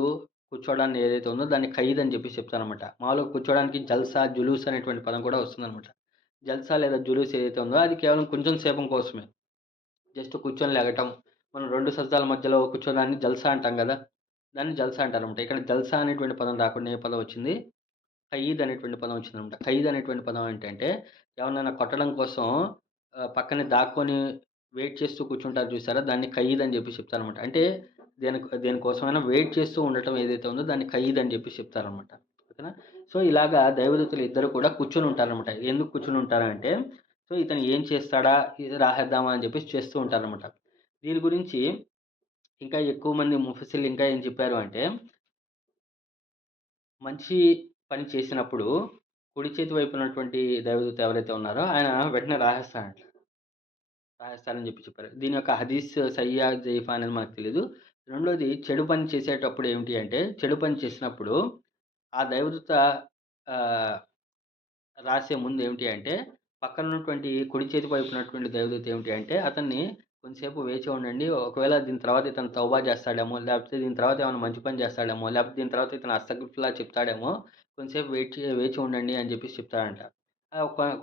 కూర్చోవడాన్ని ఏదైతే ఉందో దాన్ని ఖయీద్ అని చెప్పేసి చెప్తారనమాట. మామూలుగా కూర్చోవడానికి జల్సా, జులూస్ అనేటువంటి పదం కూడా వస్తుందనమాట. జల్సా లేదా జులూస్ ఏదైతే ఉందో అది కేవలం కొంచెం సేపం కోసమే. జస్ట్ కూర్చొని లెగటం. మనం 2 సజ్జాల మధ్యలో కూర్చోడాన్ని జల్సా అంటాం గదా! దాన్ని జల్సా అంటారనమాట. ఇక్కడ జల్సా అనేటువంటి పదం రాకుండా ఏ పదం వచ్చింది? ఖయీద్ అనేటువంటి పదం వచ్చిందనమాట. ఖయీద్ అనేటువంటి పదం ఏంటంటే ఎవరినైనా కొట్టడం కోసం పక్కనే దాక్కొని వెయిట్ చేస్తూ కూర్చుంటారు చూసారా? దాన్ని ఖయీద్ అని జెప్పేసి చెప్తారనమాట. అంటే దేనికోసమైనా వెయిట్ చేస్తూ ఉండటం ఏదైతే ఉందో దాన్ని ఖయీద్ అని జెప్పేసి చెప్తారనమాట. ఓకేనా? సో, ఇలాగా దైవదూతలు ఇద్దరు కూడా కూర్చొని ఉంటారనమాట. ఎందుకు కూర్చొని ఉంటారంటే, సో, ఇతను ఏం చేస్తాడా? ఇది రాహేద్దామా అని జెప్పేసి చేస్తూ ఉంటారనమాట. దీని గురించి ఇంకా ఎక్కువ మంది ముఫస్సిర్లు ఇంకా ఏం చెప్పారు అంటే, మంచి పని చేసినప్పుడు కుడి చేతి వైపు ఉన్నటువంటి దైవదూత ఎవరైతే ఉన్నారో ఆయన వెంటనే రాసేస్తాడంట. రాసేస్తారని చెప్పి చెప్పారు. దీని యొక్క హదీస్ సయ్యా, జైఫా అనేది మనకు తెలీదు. రెండోది చెడు పని చేసేటప్పుడు ఏమిటి అంటే, చెడు పని చేసినప్పుడు ఆ దైవదూత ఆహ్, రాసే ముందు ఏమిటి అంటే, పక్కన ఉన్నటువంటి కుడి చేతి వైపు ఉన్నటువంటి దేవదూత ఏమిటి అంటే, అతన్ని కొంతసేపు వేచి ఉండండి. ఒకవేళ దీని తర్వాత ఇతను తౌబా చేస్తాడేమో, లేకపోతే దీని తర్వాత ఏమైనా మంచి పని చేస్తాడేమో, లేకపోతే దీని తర్వాత ఇతను అస్తగఫిరుల్లా చెప్తాడేమో, కొంతసేపు వేచి ఉండండి అని చెప్పేసి చెప్తాడంట.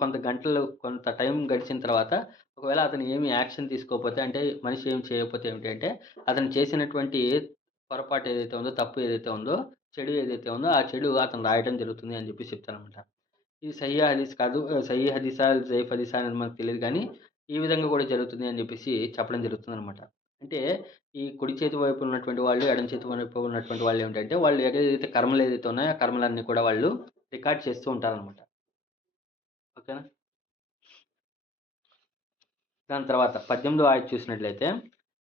కొంత గంటలు కొంత టైం గడిచిన తర్వాత ఒకవేళ అతను ఏమి యాక్షన్ తీసుకోకపోతే, అంటే మనిషి ఏమి చేయకపోతే ఏమిటి అంటే, అతను చేసినటువంటి పొరపాటు ఏదైతే ఉందో, తప్పు ఏదైతే ఉందో, చెడు ఏదైతే ఉందో, ఆ చెడు అతను రాయటం జరుగుతుంది అని చెప్పేసి చెప్తారనమాట. ఇది సహీహ్ హదీస్ కాదు. సహీహ్ హదీసా? జైఫ్ హదీసా? అనేది మనకు తెలీదు గానీ, ఈ విధంగా గూడా జరుగుతుంది అని జెప్పేసి చెప్పడం జరుగుతుందనమాట. అంటే ఈ కుడి చేతి వైపు ఉన్నటువంటి వాళ్ళు, ఎడమ చేతి వైపు ఉన్నటువంటి వాళ్ళేమిటంటే, వాళ్ళు ఏదైతే కర్మలేదైతే ఉన్నాయో, ఆ కర్మలన్నీ కూడా వాళ్ళు రికార్డ్ చేస్తూ ఉంటారనమాట. ఓకేనా? దాని తర్వాత 18వ ఆయత చూసినట్లయితే,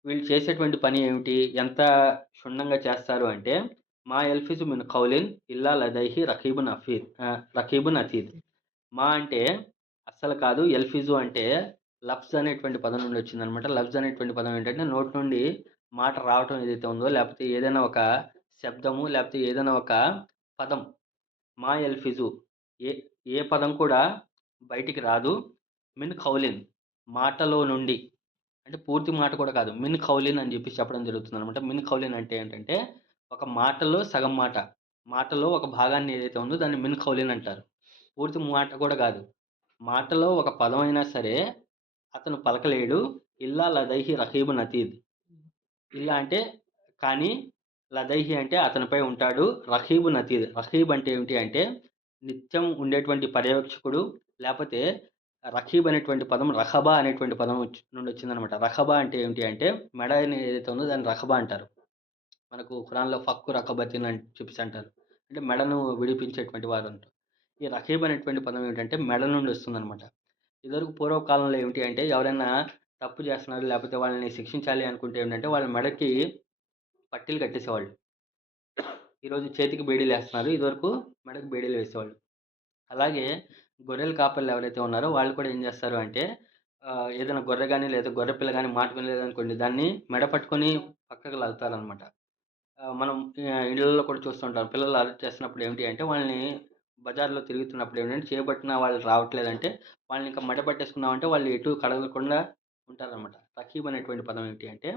వీళ్ళు చేసేటువంటి పని ఏమిటి? ఎంత క్షుణ్ణంగా చేస్తారు అంటే, మా యల్ఫిజు మిన్ ఖౌలిన్ ఇల్లా లదైహి రకీబున్ అతీద్. మా అంటే అస్సలు కాదు. ఎల్ఫిజు అంటే లఫ్జ్ అనేటువంటి పదం నుండి వచ్చిందనమాట. లఫ్జ్ అనేటువంటి పదం ఏంటంటే నోటి నుండి మాట రావటం ఏదైతే ఉందో, లేపోతే ఏదైనా ఒక శబ్దము, లేపోతే ఏదైనా ఒక పదం మా యల్ఫిజు ఏ ఏ పదం కూడా బయటికి రాదు. మిన్ ఖౌలిన్ మాటలో నుండి అంటే పూర్తి మాట కూడా కాదు. మిన్ ఖౌలిన్ అని జెప్పేసి చెప్పడం జరుగుతుందనమాట. మిన్ ఖౌలిన్ అంటే ఏంటంటే ఒక మాటలో సగం మాట. మాటలో ఒక భాగాన్ని ఏదైతే ఉందో దాన్ని మిన్ ఖౌలిన్ అంటారు. పూర్తి మాట కూడా గాదు. మాటలో ఒక పదమైనా సరే అతను పలకలేడు. ఇల్లా లదైహి రకీబున్ అతీద్. ఇల్లా అంటే కానీ, లదైహి అంటే అతనిపై ఉంటాడు. రకీబున్ అతీద్. రకీబ్ అంటే ఏమిటి అంటే నిత్యం ఉండేటువంటి పర్యవేక్షకుడు. లేపోతే రకీబ్ అనేటువంటి పదం రహబా అనేటువంటి పదం నుండి వచ్చిందనమాట. రహబా అంటే ఏమిటి అంటే మెడ అని ఏదైతే ఉందో దాన్ని రహబా అంటారు. మనకు ఖురాన్‌లో ఫక్కు రకబతిన్ అని చెప్పేసి అంటారు. అంటే మెడను విడిపించేటువంటి వారంట. ఈ రకీబ్ అనేటువంటి పదం ఏమిటంటే మెడ నుండి వస్తుందనమాట. ఇదివరకు పూర్వకాలంలో ఏమిటి అంటే ఎవరైనా తప్పు చేస్తున్నారు, లేపోతే వాళ్ళని శిక్షించాలి అనుకుంటే ఏంటంటే వాళ్ళ మెడకి పట్టీలు కట్టేసేవాళ్ళు. ఈరోజు చేతికి బేడీలేస్తున్నారు. ఇదివరకు మెడకి బేడీలు వేసేవాళ్ళు. అలాగే గొర్రెల కాపర్లు ఎవరైతే ఉన్నారో వాళ్ళు కూడా ఏం చేస్తారు అంటే ఏదైనా గొర్రె గాని లేదా గొర్రె పిల్ల గాని మాట వినలేదనుకోండి దాన్ని మెడ పట్టుకొని పక్కకు లాగుతారనమాట. మనం ఇళ్ళల్లో కూడా చూస్తుంటాం. పిల్లలు అల్లరి చేస్తున్నప్పుడు ఏమిటి అంటే వాళ్ళని బజార్‌లో తిరుగుతున్నప్పుడు ఏంటంటే చేయబట్టిన వాళ్ళు రావట్లేదంటే వాళ్ళని ఇంకా మెడ పట్టేసుకున్నామంటే వాళ్ళు ఎటు కదలకుండా ఉంటారనమాట. రకీబ్ అనేటువంటి పదం ఏంటి అంటే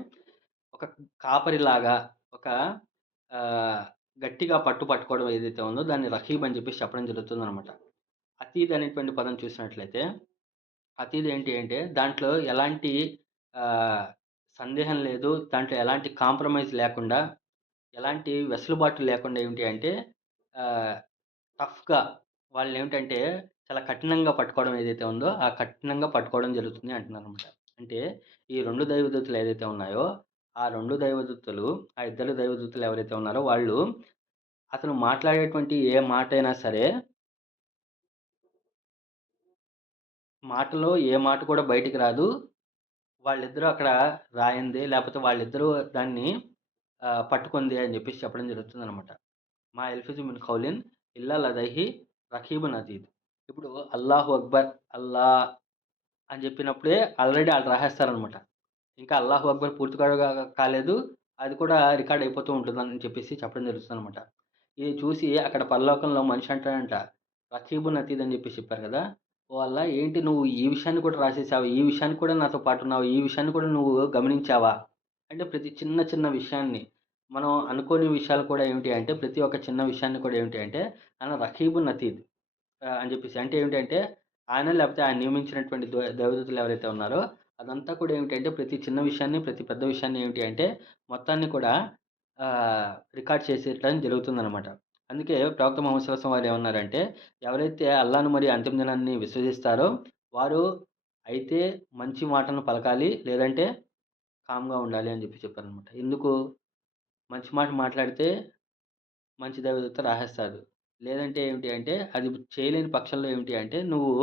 ఒక కాపరిలాగా ఒక ఆహ్, గట్టిగా పట్టుకోవడం ఏదైతే ఉందో దాన్ని రకీబ్ అని చెప్పేసి చెప్పడం జరుగుతుందనమాట. అతీద్ అనేటువంటి పదం చూసినట్లయితే, అతీద్ ఏంటి అంటే దాంట్లో ఎలాంటి ఆహ్, సందేహం లేదు. దాంట్లో ఎలాంటి కాంప్రమైజ్ లేకుండా, ఎలాంటి వెసులుబాటు లేకుండా ఏంటి అంటే ఆహ్, టఫ్‌గా వాళ్ళనేంటంటే చాలా కఠినంగా పట్టుకోవడం ఏదైతే ఉందో, ఆ కఠినంగా పట్టుకోవడం జరుగుతుంది అంటున్నారనమాట. అంటే ఈ 2 దైవదూతలు ఏదైతే ఉన్నాయో, ఆ 2 దైవదూతలు, ఆ ఇద్దరు దైవదూతలు ఎవరైతే ఉన్నారో వాళ్ళు అతను మాట్లాడేటువంటి ఏ మాటైనా సరే, మాటలో ఏ మాట కూడా బయటికి రాదు. వాళ్ళిద్దరూ అక్కడ రాయంది, లేపోతే వాళ్ళిద్దరూ దాన్ని పట్టుకుంది అని జెప్పేసి చెప్పడం జరుగుతుందనమాట. మా యల్ఫిజు మిన్ ఖౌలిన్ ఇల్లా లదైహి రకీబున్ అతీద్. ఇప్పుడు అల్లాహు అక్బర్, అల్లా అని చెప్పినప్పుడే ఆల్రెడీ ఆళ్ళు రాసేస్తారనమాట. ఇంకా అల్లాహు అక్బర్ పూర్తి కూడా కాలేదు. అది కూడా రికార్డ్ అయిపోతూ ఉంటుందని చెప్పేసి చెప్పడం జరుగుతుందనమాట. ఇది చూసి అక్కడ పరలోకంలో మనిషి అంటాడంట, రకీబున్ అతీద్ అని చెప్పేసి చెప్పారు కదా! ఓ అల్లా ఏంటి నువ్వు ఈ విషయాన్ని కూడా రాసేసావా? ఈ విషయాన్ని కూడా నాతో పాటున్నావు. ఈ విషయాన్ని కూడా నువ్వు గమనించావా? అంటే ప్రతి చిన్న చిన్న విషయాన్ని మనం అనుకోని విషయాలు కూడా ఏమిటి అంటే ప్రతి ఒక్క చిన్న విషయాన్ని కూడా ఏమిటి అంటే ఆయన రకీబున్ అతీద్. అని జెప్పేసి. అంటే ఏంటంటే, ఆయన లేపోతే ఆయన నియమించినటువంటి దేవదూతలు ఎవరైతే ఉన్నారో, అదంతా కూడా ఏమిటంటే, ప్రతి చిన్న విషయాన్ని, ప్రతి పెద్ద విషయాన్ని ఏమిటి అంటే, మొత్తాన్ని కూడా రికార్డ్ చేసేయటం జరుగుతుందనమాట. అందుకే ప్రవక్త ముహమ్మద్ సల్లల్లాహు అలైహి వసల్లం వారేమన్నారంటే, ఎవరైతే అల్లాహ్‌ను మరియు అంతిమ దినాన్ని విశ్వసిస్తారో, వారు అయితే మంచి మాటలను పలకాలి, లేదంటే కామ్‌గా ఉండాలి అని జెప్పి చెప్పారనమాట. ఎందుకు? మంచి మాట మాట్లాడితే మంచి దైవదూత రాసేస్తాడు. లేదంటే ఏమిటి అంటే, అది చేయలేని పక్షంలో ఏమిటి అంటే, నువ్వు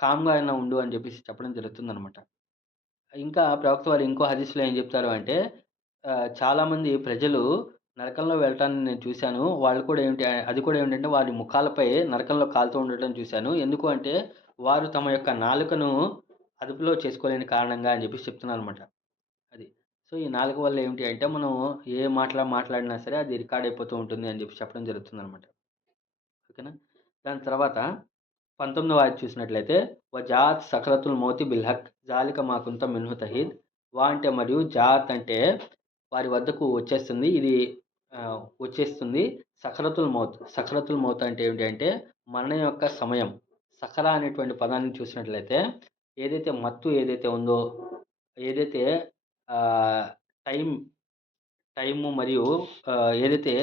కామ్‌గా అయినా ఉండు అని జెప్పేసి చెప్పడం జరుగుతుందనమాట. ఇంకా ప్రవక్త వారు ఇంకో హదీస్‌లో ఏం జెప్తారు అంటే, చాలామంది ప్రజలు నరకంలో వెళ్ళటాన్ని నేను చూశాను. వాళ్ళు కూడా అది కూడా ఏంటంటే, వారి ముఖాలపై నరకంలో కాలుతూ ఉండటం చూశాను. ఎందుకు అంటే, వారు తమ యొక్క నాలుకను అదుపులో చేసుకోలేని కారణంగా అని జెప్పేసి చెప్తున్నారనమాట. అది. సో, ఈ నాలుక వల్ల ఏమిటి అంటే, మనం ఏ మాట్లాడినా సరే అది రికార్డ్ అయిపోతూ ఉంటుంది అని జెప్పి చెప్పడం జరుగుతుందనమాట. ఓకేనా? దాని తర్వాత 19వ ఆయత చూసినట్లయితే వజాత్ సక్రతుల్ మౌతి బిల్ హక్ జాలిక మా కుంత మిన్హు తహీద్. అంటే మరియు జాత్ అంటే వారి వద్దకు వచ్చేస్తుంది. ఇది వచ్చేస్తుంది. సక్రతుల్ మౌత్. సక్రతుల్ మౌత్ అంటే ఏంటి అంటే మరణం యొక్క సమయం. సకర అనేటువంటి పదాన్ని చూసినట్లయితే ఏదైతే మత్తు ఏదైతే ఉందో, ఏదైతే ఆహ్, టైం టైము మరియు ఏదైతే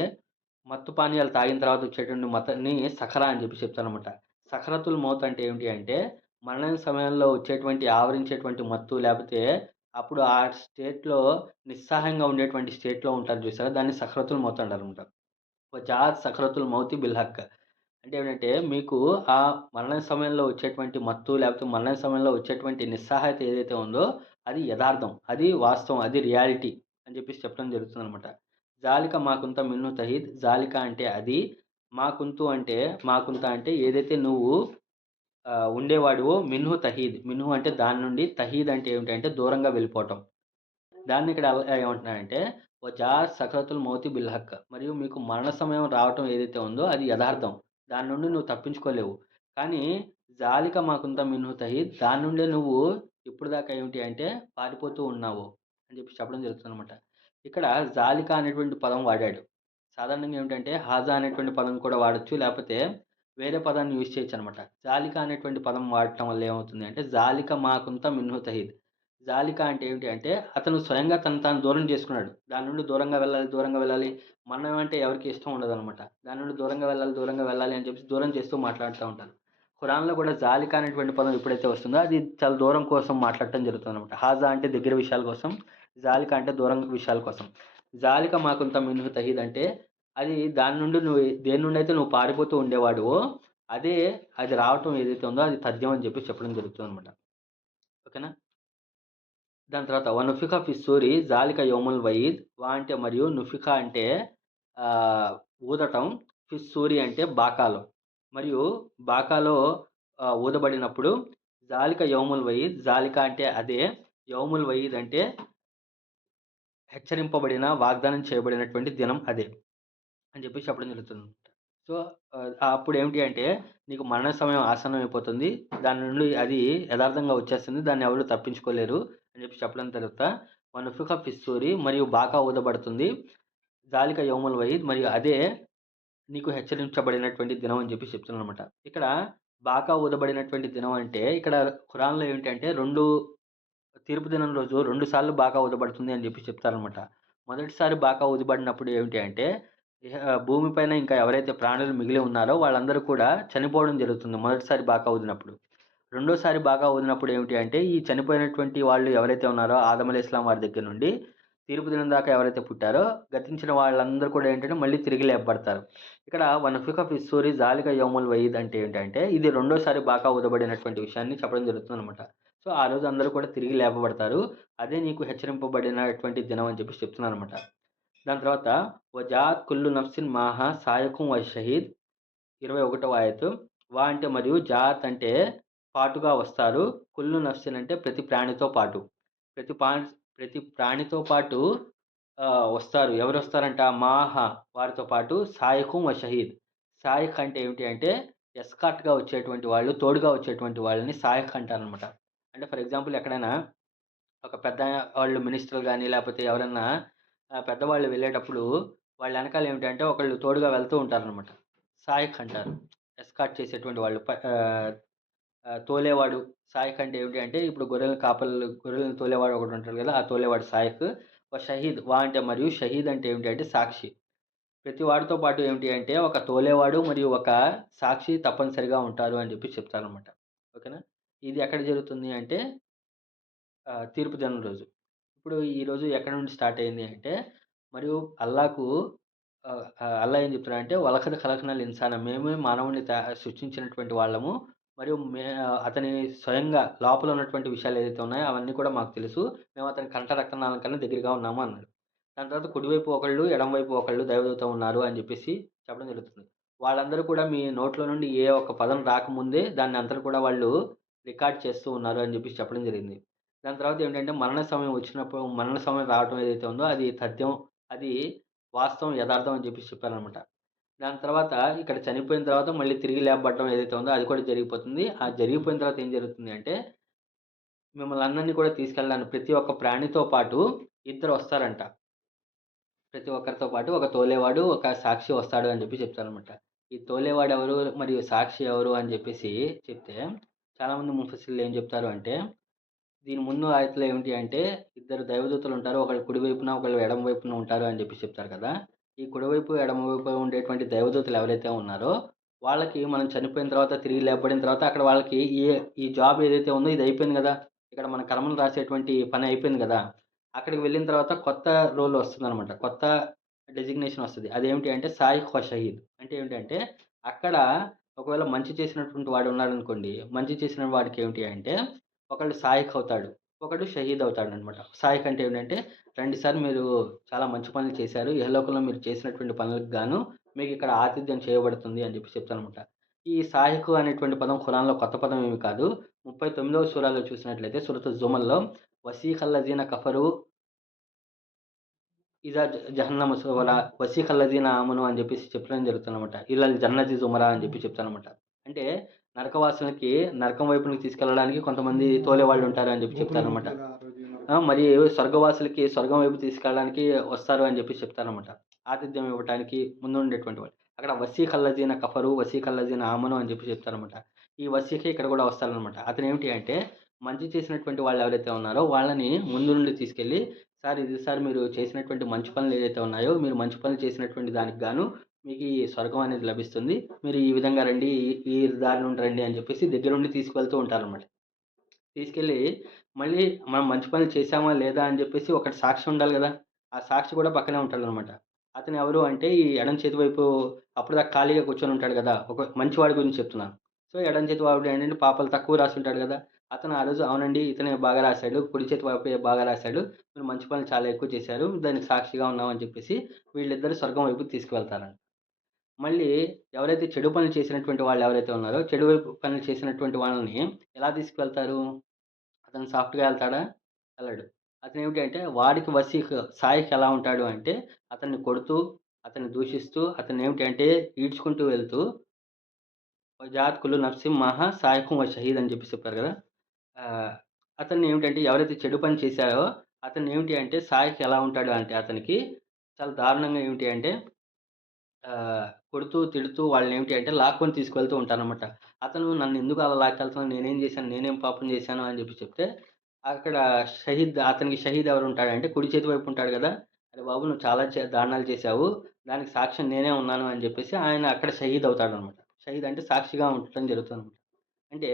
మత్తు పానీయాలు తాగిన తర్వాత వచ్చేటువంటి మత్తుని సఖరా అని చెప్పి చెప్తారనమాట. సఖరతుల్ మౌత్ అంటే ఏమిటి అంటే, మరణం సమయంలో వచ్చేటువంటి ఆవరించేటువంటి మత్తు లేపోతే అప్పుడు ఆ స్టేట్‌లో నిస్సహాయంగా ఉండేటువంటి స్టేట్‌లో ఉంటారు చూసారా? దాన్ని సఖరతుల్ మౌత్ అంటారనమాట. వజాత్ సఖరతుల్ మౌతి బిల్ హక్. అంటే ఏంటంటే, మీకు ఆ మరణ సమయంలో వచ్చేటువంటి మత్తు, లేకపోతే మరణ సమయంలో వచ్చేటువంటి నిస్సహాయత ఏదైతే ఉందో, అది యదార్థం. అది వాస్తవం. అది రియాలిటీ అని చెప్పేసి చెప్పడం జరుగుతుందనమాట. జాలిక మాకుంత మిన్ను తహీద్. జాలిక అంటే అది. మాకుంతు అంటే మాకుంత అంటే ఏదైతే నువ్వు ఉండేవాడివో మిన్హు తహీద్. మిన్హు అంటే దాని నుండి, తహీద్ అంటే ఏమిటంటే దూరంగా వెళ్ళిపోవటం. దాన్నిక్కడ ఏమంటున్నాడంటే, సక్రతుల్ మౌతి బిల్ హక్. మరియు మీకు మరణ సమయం రావటం ఏదైతే ఉందో అది యదార్థం. దాని నుండి నువ్వు తప్పించుకోలేవు. కానీ జాలిక మాకుంత మిన్హు తహీద్. దాని నుండే నువ్వు ఇప్పటిదాకా ఏమిటి అంటే పారిపోతూ ఉన్నావు అని చెప్పి చెప్పడం జరుగుతుందనమాట. ఇక్కడ జాలిక అనేటువంటి పదం వాడాడు. సాధారణంగా ఏమిటంటే హాజా అనేటువంటి పదం కూడా వాడొచ్చు. లేపోతే వేరే పదాన్ని యూజ్ చేయొచ్చనమాట. జాలిక అనేటువంటి పదం వాడటం వల్ల ఏమవుతుంది అంటే, జాలిక మాకుంత మిన్హు తహీద్. జాలిక అంటే ఏమిటి అంటే, అతను స్వయంగా తనను తాను దూరం చేసుకున్నాడు. దాని నుండి దూరంగా వెళ్ళాలి, దూరంగా వెళ్ళాలి. మనం అంటే ఎవరికీ ఇష్టం ఉండదనమాట. దాని నుండి దూరంగా వెళ్ళాలి, దూరంగా వెళ్ళాలి అని చెప్పేసి దూరం చేస్తూ మాట్లాడుతా ఉంటారు. ఖురాన్‌లో కూడా జాలిక అనేటువంటి పదం ఎప్పుడైతే వస్తుందో, అది చాలా దూరం కోసం మాట్లాడటం జరుగుతుందనమాట. హాజా అంటే దగ్గర విషయాల కోసం, జాలిక అంటే దూరం విషయాల కోసం. జాలిక మాకుంత మిన్హు తహీద్ అంటే, అది దాని నుండి నువ్వు దేని నుండైతే నువ్వు పారిపోతూ ఉండేవాడివో, అదే అది రావటం ఏదైతే ఉందో అది తథ్యం అని చెప్పి చెప్పడం జరుగుతుందనమాట. ఓకేనా? దాని తర్వాత నుఫిఖ ఫిస్సూరి జాలిక యౌముల్ వయీద్. అంటే మరియు నుఫిఖ అంటే ఆహ్, ఊదటం. ఫిస్సూరి అంటే బాకాలో. మరియు బాకాలో ఊదబడినప్పుడు జాలిక యౌముల్ వయీద్. జాలిక అంటే అదే. యౌముల్ వయీద్ అంటే హెచ్చరింపబడిన, వాగ్దానం చేయబడినటువంటి దినం అదే. అని చెప్పేసి చెప్పడం జరుగుతుందనమాట. సో, అప్పుడేమిటి అంటే, నీకు మరణ సమయం ఆసన్నమైపోతుంది. దాని నుండి అది యదార్థంగా వచ్చేస్తుంది. దాన్నెవరు తప్పించుకోలేరు అని చెప్పి చెప్పడం తర్వాత, వనుఫిఖ ఫిస్సూరి మరియు బాకా ఊదబడుతుంది. జాలిక యౌముల్ వయీద్ మరియు అదే నీకు హెచ్చరించబడినటువంటి దినం అని చెప్పి చెప్తున్నాననమాట. ఇక్కడ బాకా ఊదబడినటువంటి దినం అంటే, ఇక్కడ ఖురాన్‌లో ఏంటంటే 2 తీర్పు దినం రోజు 2 సార్లు బాకా ఊదబడుతుంది అని జెప్పి చెప్తారనమాట. మొదటిసారి బాకా ఊదబడినప్పుడు ఏమిటి అంటే, భూమి పైన ఇంకా ఎవరైతే ప్రాణులు మిగిలి ఉన్నారో వాళ్ళందరూ కూడా చనిపోవడం జరుగుతుంది మొదటిసారి బాకా ఊదినప్పుడు. రెండోసారి బాగా ఊదినప్పుడు ఏమిటి అంటే, ఈ చనిపోయినటువంటి వాళ్ళు ఎవరైతే ఉన్నారో ఆదం అలైహిస్సలాం వారి దగ్గర నుండి తీర్పు దినం దాకా ఎవరైతే పుట్టారో, గతించిన వాళ్ళందరూ కూడా ఏంటంటే మళ్ళీ తిరిగి లేపబడతారు. ఇక్కడ వనఫిఖ ఫిస్సూరి జాలిక యౌముల్ వయీద్ అంటే ఏంటంటే, ఇది రెండోసారి బాకా ఊదబడినటువంటి విషయాన్ని చెప్పడం జరుగుతుందనమాట. సో, ఆ రోజు అందరూ కూడా తిరిగి లేపబడతారు. అదే నీకు హెచ్చరింపబడినటువంటి దినం అని చెప్పేసి చెప్తున్నాననమాట. దాని తర్వాత వజాత్ కుల్లు నఫ్సిన్ మాహా సాయకుం వ షహీద్. 21వ ఆయతు. అంటే మరియు జాత్ అంటే పాటుగా వస్తారు. కుల్లు నఫ్సిన్ అంటే ప్రతి ప్రాణితో పాటు. ప్రతి పా ప్రతి ప్రాణితో పాటు వస్తారు. ఎవరొస్తారంట? మాహా వారితో పాటు సాయకుం వ షహీద్. సాయక్ అంటే ఏమిటి అంటే ఎస్కార్ట్‌గా వచ్చేటువంటి వాళ్ళు, తోడుగా వచ్చేటువంటి వాళ్ళని సాయక్ అంటారనమాట. అంటే ఫర్ ఎగ్జాంపుల్ ఎక్కడైనా ఒక పెద్ద వాళ్ళు మినిస్టర్‌లు గాని, లేపోతే ఎవరన్నా పెద్దవాళ్ళు వెళ్ళేటప్పుడు వాళ్ళ ఎనకాల ఏమిటంటే ఒకళ్ళు తోడుగా వెళ్తూ ఉంటారనమాట. సాయక్ అంటారు. ఎస్కార్ట్ చేసేటువంటి వాళ్ళు. తోలేవాడు సాయక్ అంటే ఏమిటి అంటే ఇప్పుడు గొర్రెలను తోలేవాడు ఒకడుంటాడు గదా! ఆ తోలేవాడు సాయక్. షహీద్ అంటే మరియు షహీద్ అంటే ఏమిటి అంటే సాక్షి. ప్రతి వాడితో పాటు ఏమిటి అంటే ఒక తోలేవాడు మరియు ఒక సాక్షి తప్పనిసరిగా ఉంటారు అని జెప్పి చెప్తారనమాట. ఓకేనా? ఇది ఎక్కడ జరుగుతుంది అంటే తీర్పు దినం రోజు. ఇప్పుడు ఈరోజు ఎక్కడి నుండి స్టార్ట్ అయింది అంటే, మరియు అల్లాకు అల్లా ఏం చెప్తున్నాడంటే, "వలకద్ ఖలక్నల్ ఇన్సాన" మేమే మానవుడిని సృష్టించినటువంటి వాళ్ళము. మరియు అతని స్వయంగా లోపల ఉన్నటువంటి విషయాలు ఏదైతే ఉన్నాయో అవన్నీ కూడా మాకు తెలుసు. మేము అతని కంఠ రక్తనాళం కన్నా దగ్గరగా ఉన్నాము అన్నాడు. దాని తర్వాత కుడివైపు ఒకళ్ళు, ఎడమవైపు ఒకళ్ళు దైవదూత ఉన్నారు అని చెప్పేసి చెప్పడం జరుగుతుంది. వాళ్ళందరూ కూడా మీ నోట్లో నుండి ఏ ఒక్క పదం రాకముందే దాన్ని అంతట కూడా వాళ్ళు రికార్డ్ చేస్తూ ఉన్నారు అని చెప్పేసి చెప్పడం జరిగింది. దాని తర్వాత ఏంటంటే మరణ సమయం రావటం ఏదైతే ఉందో అది తథ్యం. అది వాస్తవం, యదార్థం అని చెప్పేసి చెప్పారనమాట. దాని తర్వాత ఇక్కడ చనిపోయిన తర్వాత మళ్ళీ తిరిగి లేపబడడం ఏదైతే ఉందో అది కూడా జరిగిపోతుంది. ఆ జరిగిపోయిన తర్వాత ఏం జరుగుతుంది అంటే, మిమ్మల్ని అందరిని కూడా తీసుకెళ్ళడానికి ప్రతి ఒక్క ప్రాణితో పాటు ఇద్దరొస్తారంట. ప్రతి ఒక్కరితో పాటు ఒక తోలేవాడు, ఒక సాక్షి వస్తాడు అని చెప్పి చెప్తారనమాట. ఈ తోలేవాడెవరు మరియు సాక్షి ఎవరు అని చెప్పేసి చెప్తే, చాలామంది ముఫస్సిర్లు ఏం చెప్తారు అంటే దీని ముందు ఆయతలో ఏమిటి అంటే, ఇద్దరు దైవదూతలుంటారు. ఒకళ్ళు కుడి వైపున, ఒకళ్ళు ఎడమ వైపున ఉంటారు అని జెప్పి చెప్తారు కదా! ఈ కుడివైపు, ఎడమ వైపు ఉండేటువంటి దైవదూతలు ఎవరైతే ఉన్నారో, వాళ్ళకి మనం చనిపోయిన తర్వాత, తిరిగి లేపబడిన తర్వాత అక్కడ వాళ్ళకి ఈ జాబ్ ఏదైతే ఉందో ఇది అయిపోయింది గదా! ఇక్కడ మన కర్మలు రాసేటువంటి పని అయిపోయింది గదా! అక్కడికి వెళ్ళిన తర్వాత కొత్త రోల్ వస్తుందనమాట. కొత్త డెజిగ్నేషన్ వస్తది. అదేమిటి అంటే సాయిఖ్ వ షహీద్. అంటే ఏమిటంటే, అక్కడ ఒకవేళ మంచి చేసినటువంటి వాడు ఉన్నాడనుకోండి, మంచి చేసిన వాడికి ఏమిటి అంటే ఒకళ్ళు సాయిక్ అవుతాడు. ఒకడు షహీద్ అవుతాడనమాట. సాయిక్ అంటే ఏంటంటే, "రండి సార్ మీరు చాలా మంచి పనులు చేశారు. ఇహలోకంలో మీరు చేసినటువంటి పనులకు గాను మీకిక్కడ ఆతిథ్యం చేయబడుతుంది" అని చెప్పి చెప్తాననమాట. ఈ సాహికు అనేటువంటి పదం ఖురాన్‌లో కొత్త పదం ఏమి కాదు. 39వ సూరాలో చూసినట్లయితే సూరతు జుమర్‌లో "వసీకల్లజీన కఫరు ఇజా జహన్నమ సువరా వసీకల్లజీన ఆమను" అని చెప్పేసి చెప్పడం జరుగుతుందనమాట. ఇలల్ జన్నతి జుమరా అని చెప్పి చెప్తాననమాట. అంటే నరకవాసులకి నరకం వైపునికి తీసుకెళ్ళడానికి కొంతమంది తోలేవాళ్ళుంటారు అని చెప్పి చెప్తారనమాట. మరియు స్వర్గవాసులకి స్వర్గం వైపు తీసుకెళ్ళడానికి వస్తారు అని చెప్పి చెప్తారనమాట. ఆతిథ్యం ఇవ్వటానికి ముందుండేటువంటి వాళ్ళు. అక్కడ వసీకల్లజీన కఫరు, వసీకల్లజీన ఆమను అని చెప్పి చెప్తారనమాట. ఈ వసీకే ఇక్కడ కూడా వస్తారనమాట. అతనేమిటి అంటే మంచి చేసినటువంటి వాళ్ళెవరైతే ఉన్నారో వాళ్ళని ముందు నుండి తీసుకెళ్ళి, "సార్ ఇది సార్ మీరు చేసినటువంటి మంచి పనులు ఏదైతే ఉన్నాయో, మీరు మంచి పనులు చేసినటువంటి దానికి గాను మీకు ఈ స్వర్గం అనేది లభిస్తుంది. మీరు ఈ విధంగా రండి, ఈ దారి నుండి రండి" అని చెప్పేసి దగ్గరుండి తీసుకువెళ్తూ ఉంటారనమాట. తీసుకెళ్ళి మళ్ళీ మనం మంచి పనులు చేశామా లేదా అని జెప్పేసి ఒకటి సాక్షి ఉండాలి గదా! ఆ సాక్షి గూడా పక్కనే ఉంటాడనమాట. అతను ఎవరు అంటే ఈ ఎడమ చేతి వైపు అప్పటిదాకా ఖాళీగా కూర్చొని ఉంటాడు గదా! ఒక మంచివాడి గురించి చెప్తున్నాను. సో, ఎడమ చేతి వాడు ఏంటంటే పాపాలు తక్కువ రాసుంటాడు గదా! అతను ఆ రోజు అవునండి ఇతనే బాగా రాసాడు. కుడి చేతి వైపే బాగా రాసాడు. మీరు మంచి పనులు చాలా ఎక్కువ చేశారు. దానికి సాక్షిగా ఉన్నాం అని చెప్పేసి వీళ్ళిద్దరూ స్వర్గం వైపుకి తీసుకువెళ్తారంట. మళ్ళీ ఎవరైతే చెడు పనులు చేసినటువంటి వాళ్ళెవరైతే ఉన్నారో, చెడు వైపు పనులు చేసినటువంటి వాళ్ళని ఎలా తీసుకువెళ్తారు? అతను సాఫ్ట్‌గా ఎళ్తాడా? ఎళ్ళడు. అతనేమిటి అంటే వాడికి సాయిక్ ఎలా ఉంటాడు అంటే అతన్ని కొడుతూ, అతన్ని దూషిస్తూ, అతన్నేమిటి అంటే ఈడ్చుకుంటూ వెళ్తూ "వజాత్ కుల్లు నఫ్సిన్ మాహా సాయికుం వ షహీద్" అని చెప్పేసి చెప్పారు గదా! ఆహ్, అతన్నేమిటంటే ఎవరైతే చెడు పని చేశారో అతన్నేమిటి అంటే సాయిక్ ఎలా ఉంటాడు అంటే అతనికి చాలా దారుణంగా ఏమిటి అంటే కొడుతూ, తిడుతూ వాళ్ళనేమిటి అంటే లాక్కొని తీసుకెళ్తూ ఉంటారనమాట. అతను నన్నెందుకు అలా లాక్కెళ్తున్నావు? నేనేం జేశాను? నేనేం పాపం జేశాను? అని జెప్పి చెప్తే, అక్కడ అతనికి షహీద్ ఎవరుంటాడంటే కుడి చేతి వైపు ఉంటాడు గదా! "అరె బాబు! నువ్వు చాలా దారుణాలు చేశావు. దానికి సాక్ష్యం నేనే ఉన్నాను" అని జెప్పేసి ఆయన అక్కడ షహీద్ అవుతాడనమాట. షహీద్ అంటే సాక్షిగా ఉండటం జరుగుతుందనమాట. అంటే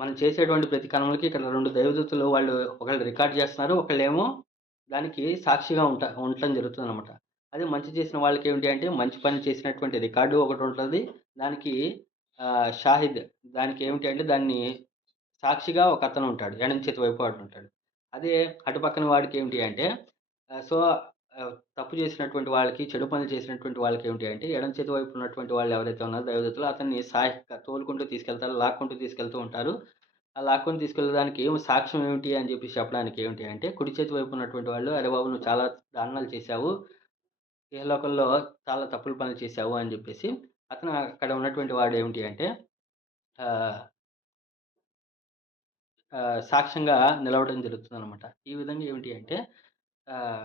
మనం చేసేటువంటి ప్రతి కర్మలకి ఇక్కడ 2 దైవదూతలు వాళ్ళు ఒకళ్ళు రికార్డ్ జేస్తున్నారు. ఒకళ్ళేమో దానికి సాక్షిగా ఉండటం జరుగుతుందనమాట. అదే మంచి చేసిన వాళ్ళకేమిటి అంటే, మంచి పని చేసినటువంటి రికార్డు ఒకటుంటది. దానికి షాహిద్ దానికేమిటి అంటే, దాన్ని సాక్షిగా ఒకతనుంటాడు. ఎడమ చేతి వైపు వాడుంటాడు. అదే అటు పక్కన వాడికేమిటి అంటే, ఆహ్, సో, తప్పు చేసినటువంటి వాళ్ళకి, చెడు పనులు చేసినటువంటి వాళ్ళకేమిటి అంటే, ఎడమ చేతి వైపు ఉన్నటువంటి వాళ్ళు ఎవరైతే ఉన్నారో దైవదూతలు అతన్ని తోలుకుంటూ తీసుకెళ్తారు, లాక్కుంటూ తీసుకెళ్తూ ఉంటారు. ఆ లాక్కొని తీసుకెళ్ళడానికి సాక్ష్యం ఏమిటి అని చెప్పేసి చెప్పడానికి ఏమిటి అంటే, కుడి చేతి వైపు ఉన్నటువంటి వాళ్ళు, "అరె బాబు! నువ్వు చాలా దారుణాలు చేశావు. ఇహలోకంలో చాలా తప్పులు పనులు చేశావు" అని చెప్పేసి అతను అక్కడ ఉన్నటువంటి వాడు ఏమిటి అంటే ఆహ్, సాక్ష్యంగా నిలవడం జరుగుతుందనమాట. ఈ విధంగా ఏమిటి అంటే ఆహ్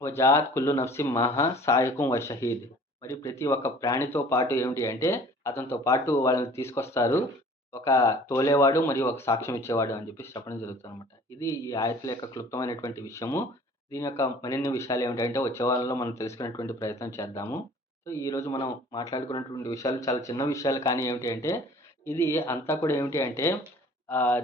వజాత్ కుల్లు నఫ్సిన్ మాహా సాయకుం వ షహీద్. మరి ప్రతి ఒక్క ప్రాణితో పాటు ఏమిటి అంటే, అతనితో పాటు వాళ్ళని తీసుకొస్తారు. ఒక తోలేవాడు మరియు ఒక సాక్ష్యం ఇచ్చేవాడు అని చెప్పేసి చెప్పడం జరుగుతుందనమాట. ఇది ఈ ఆయతుల యొక్క క్లుప్తమైనటువంటి విషయము. దీని యొక్క మరిన్ని విషయాలేమిటంటే వచ్చే వారంలో మనం తెలుసుకునేటువంటి ప్రయత్నం చేద్దాము. సో, ఈరోజు మనం మాట్లాడుకున్నటువంటి విషయాలు చాలా చిన్న విషయాలు కానీ ఏమిటి అంటే, ఇది అంతా కూడా ఏమిటి అంటే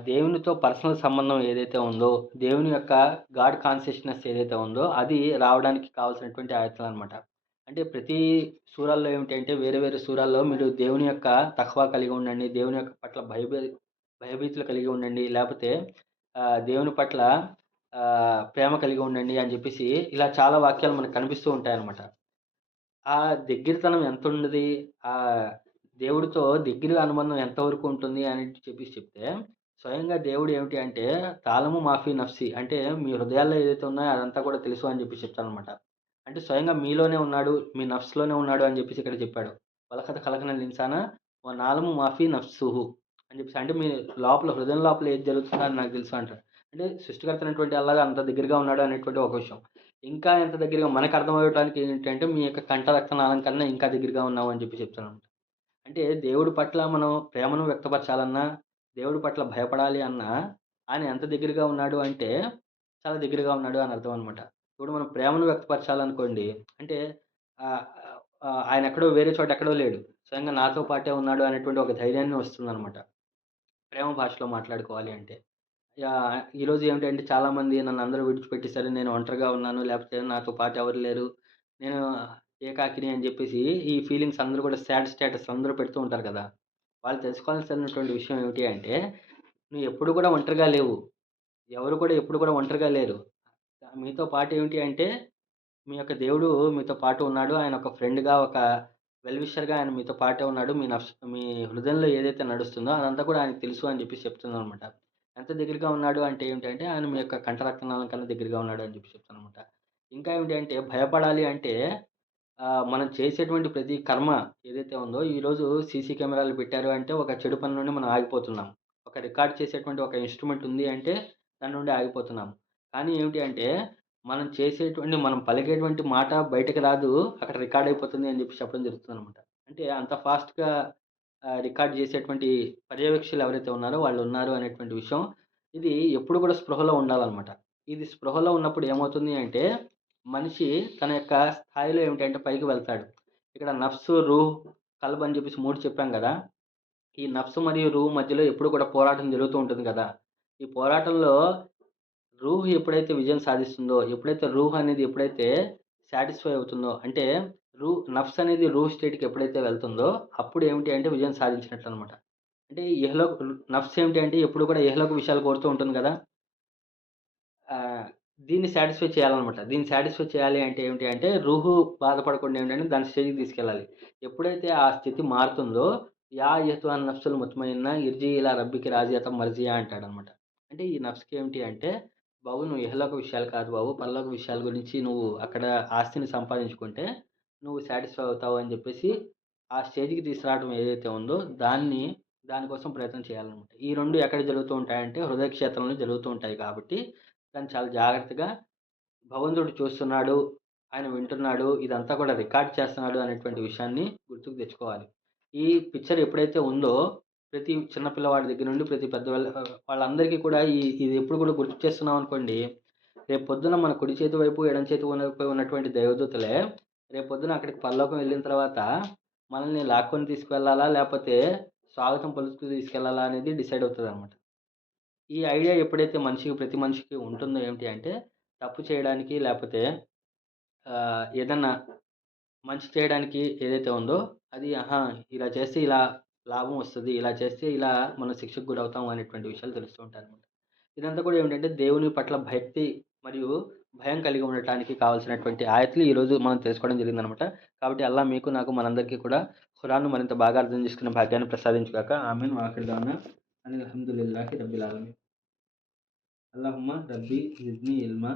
దేవునితో పర్సనల్ సంబంధం ఏదైతే ఉందో, దేవుని యొక్క గాడ్ కాన్షియస్‌నెస్ ఏదైతే ఉందో, అది రావడానికి కావాల్సినటువంటి ఆయత్తలనమాట. అంటే ప్రతి సూరాల్లో ఏమిటంటే, వేరే వేరే సూరాల్లో మీరు దేవుని యొక్క తఖ్వా కలిగి ఉండండి, దేవుని యొక్క పట్ల భయభీతులు కలిగి ఉండండి, లేపోతే దేవుని పట్ల ప్రేమ కలిగి ఉండండి అని జెప్పేసి, ఇలా చాలా వాక్యాలు మనకు కనిపిస్తూ ఉంటాయనమాట. ఆ దగ్గిరితనం ఎంతున్నది? దేవుడితో దగ్గర అనుబంధం ఎంతవరకు ఉంటుంది అని చెప్పేసి చెప్తే, స్వయంగా దేవుడు ఏమిటి అంటే, "తాలము మాఫీ నఫ్సి" అంటే మీ హృదయాల్లో ఏదైతే ఉన్నాయో అదంతా కూడా తెలుసు అని చెప్పేసి చెప్తాడనమాట. అంటే స్వయంగా మీలోనే ఉన్నాడు, మీ నఫ్స్‌లోనే ఉన్నాడు అని చెప్పేసి ఇక్కడ చెప్పాడు. "వలఖద్ ఖలఖనల్ ఇన్సాన వ నఅలము మాఫీ నఫ్సుహు" అని చెప్పేసి అంటే మీ లోపల హృదయం లోపల ఏది జరుగుతుందో అది నాకు తెలుసు అంటాడు. అంటే సృష్టికర్త అయినటువంటి అల్లాహ్ అంత దగ్గరగా ఉన్నాడు అనేటువంటి ఒక విషయం. ఇంకా ఎంత దగ్గరగా మనకర్థమవ్వటానికి ఏంటంటే, మీ యొక్క కంఠ రక్తనాళం కన్నా ఇంకా దగ్గరగా ఉన్నావు అని చెప్పి చెప్తాననమాట. అంటే దేవుడి పట్ల మనం ప్రేమను వ్యక్తపరచాలన్నా, దేవుడి పట్ల భయపడాలి అన్నా, ఆయన ఎంత దగ్గరగా ఉన్నాడు అంటే, చాలా దగ్గరగా ఉన్నాడు అని అర్థం అనమాట. ఇప్పుడు మనం ప్రేమను వ్యక్తపరచాలనుకోండి, అంటే ఆహ్, ఆయన ఎక్కడో వేరే చోట ఎక్కడో లేడు. స్వయంగా నాతో పాటే ఉన్నాడు అనేటువంటి ఒక ధైర్యాన్ని వస్తుందనమాట. ప్రేమ భాషలో మాట్లాడుకోవాలి అంటే. ఈరోజు ఏమిటంటే చాలామంది నన్నందరూ విడిచిపెట్టేసారు. నేను ఒంటరిగా ఉన్నాను. లేపోతే నాతో పాటు ఎవరు లేరు. నేను ఏకాకిని అని జెప్పేసి ఈ ఫీలింగ్స్ అందరూ కూడా సాడ్ స్టేటస్ అందరూ పెడుతూ ఉంటారు కదా! వాళ్ళు తెలుసుకోవాల్సినటువంటి విషయం ఏమిటి అంటే, నువ్వు ఎప్పుడు కూడా ఒంటరిగా లేవు. ఎవరు కూడా ఎప్పుడు కూడా ఒంటరిగా లేరు. మీతో పాటు ఏమిటి అంటే, మీ యొక్క దేవుడు మీతో పాటు ఉన్నాడు. ఆయన ఒక ఫ్రెండ్‌గా, ఒక వెల్ విషర్‌గా ఆయన మీతో పాటే ఉన్నాడు. మీ హృదయంలో ఏదైతే నడుస్తుందో అదంతా కూడా ఆయనకు తెలుసు అని జెప్పేసి చెప్తుందనమాట. ఎంత దగ్గరగా ఉన్నాడు అంటే ఏంటంటే, ఆయన మీ యొక్క కంఠ రక్తనాళం కన్నా దగ్గరగా ఉన్నాడు అని చెప్పి చెప్తాననమాట. ఇంకా ఏమిటి అంటే, భయపడాలి అంటే మనం చేసేటువంటి ప్రతి కర్మ ఏదైతే ఉందో, ఈరోజు సీసీ కెమెరాలు పెట్టారు అంటే, ఒక చెడు పని నుండి మనం ఆగిపోతున్నాం. ఒక రికార్డ్ చేసేటువంటి ఒక ఇన్‌స్ట్రుమెంట్ ఉంది అంటే, దాని నుండి ఆగిపోతున్నాం. కానీ ఏమిటి అంటే, మనం పలికేటువంటి మాట బయటకి రాదు. అక్కడ రికార్డ్ అయిపోతుంది అని చెప్పి చెప్పడం జరుగుతుందనమాట. అంటే అంత ఫాస్ట్‌గా రికార్డ్ చేసేటువంటి పర్యవేక్షకులు ఎవరైతే ఉన్నారో వాళ్ళున్నారు అనేటువంటి విషయం. ఇది ఎప్పుడు కూడా స్పృహలో ఉండాలనమాట. ఇది స్పృహలో ఉన్నప్పుడు ఏమవుతుంది అంటే, మనిషి తన యొక్క స్థాయిలో ఏమిటంటే పైకి వెళ్తాడు. ఇక్కడ నఫ్సు, రూహ్, కల్బ్ అని చెప్పేసి 3 చెప్పాం గదా! ఈ నఫ్సు మరియు రూహ్ మధ్యలో ఎప్పుడు కూడా పోరాటం జరుగుతూ ఉంటుంది గదా! ఈ పోరాటంలో రూహ్ ఎప్పుడైతే విజయం సాధిస్తుందో, ఎప్పుడైతే రూహ్ అనేది ఎప్పుడైతే సాటిస్ఫై అవుతుందో, అంటే నఫ్స్ అనేది రూహ్ స్టేట్‌కి ఎప్పుడైతే వెళ్తుందో, అప్పుడు ఏమిటి అంటే విజయం సాధించినట్టనమాట. అంటే నఫ్స్ ఏమిటి అంటే ఎప్పుడు కూడా ఇహలోక విషయాలు కోరుతూ ఉంటుంది గదా! ఆహ్, దీన్ని సాటిస్ఫై చేయాలనమాట. దీన్ని సాటిస్ఫై చేయాలి అంటే ఏమిటి అంటే, రూహు బాధపడకుండా ఏంటంటే దాని స్టేజ్‌కి తీసుకెళ్ళాలి. ఎప్పుడైతే ఆ స్థితి మారుతుందో, యా అయ్యతుహన్ నఫ్సుల్ ముత్మయిన్న ఇర్జి ఇలా రబ్బికి రాజియతం మర్జియా అంటాడనమాట. అంటే ఈ నఫ్స్‌కి ఏమిటి అంటే, బాబు నువ్వు ఇహలోక విషయాలు కాదు బాబు, పరలోక విషయాల గురించి నువ్వు అక్కడ ఆస్తిని సంపాదించుకుంటే, నువ్వు సాటిస్ఫై అవుతావు అని చెప్పేసి, ఆ స్టేజ్‌కి తీసుకురావడం ఏదైతే ఉందో, దానికోసం ప్రయత్నం చేయాలనమాట. ఈ 2 ఎక్కడ జరుగుతూ ఉంటాయంటే, హృదయ క్షేత్రంలో జరుగుతూ ఉంటాయి కాబట్టి దాన్ని చాలా జాగ్రత్తగా భగవంతుడు చూస్తున్నాడు, ఆయన వింటున్నాడు, ఇదంతా కూడా రికార్డ్ చేస్తున్నాడు అనేటువంటి విషయాన్ని గుర్తుకు తెచ్చుకోవాలి. ఈ పిక్చర్ ఎప్పుడైతే ఉందో, ప్రతి చిన్న పిల్లవాడి దగ్గర నుండి ప్రతి వాళ్ళందరికీ కూడా ఇది ఎప్పుడు కూడా గుర్తు చేస్తున్నామనుకోండి, రేపొద్దున మన కుడి చేతి వైపు, ఎడమ చేతి వైపు ఉన్నటువంటి దైవదూతలే రేపొద్దున అక్కడికి పరలోకం వెళ్ళిన తర్వాత మనల్ని లాక్కొని తీసుకువెళ్ళాలా? లేపోతే స్వాగతం పలుకుతూ తీసుకెళ్ళాలా? అనేది డిసైడ్ అవుతదనమాట. ఈ ఐడియా ఎప్పుడైతే ప్రతి మనిషికి ఉంటుందో ఏమిటి అంటే, తప్పు చేయడానికి లేపోతే ఏదన్నా మంచి చేయడానికి ఏదైతే ఉందో, అది ఇలా చేస్తే ఇలా లాభం వస్తది. ఇలా చేస్తే ఇలా మనం శిక్షకు గురవుతాం అనేటువంటి విషయాలు తెలుస్తూ ఉంటాయనమాట. ఇదంతా కూడా ఏమిటంటే దేవుని పట్ల భక్తి మరియు భయం కలిగి ఉండటానికి కావాల్సినటువంటి ఆయతులు ఈరోజు మనం తెలుసుకోవడం జరిగిందనమాట. కాబట్టి అల్లా మీకు, నాకు మనందరికీ కూడా ఖురాన్‌ను మరింత బాగా అర్థం చేసుకునే భాగ్యాన్ని ప్రసాదించుగాక. ఆమీన్. wa ఆఖిరు దఅవానా అనిల్ హమ్దులిల్లాహి రబ్బిల్ ఆలమీన్. అల్లాహుమ్మా రబ్బీ జిద్నీ ఇల్మా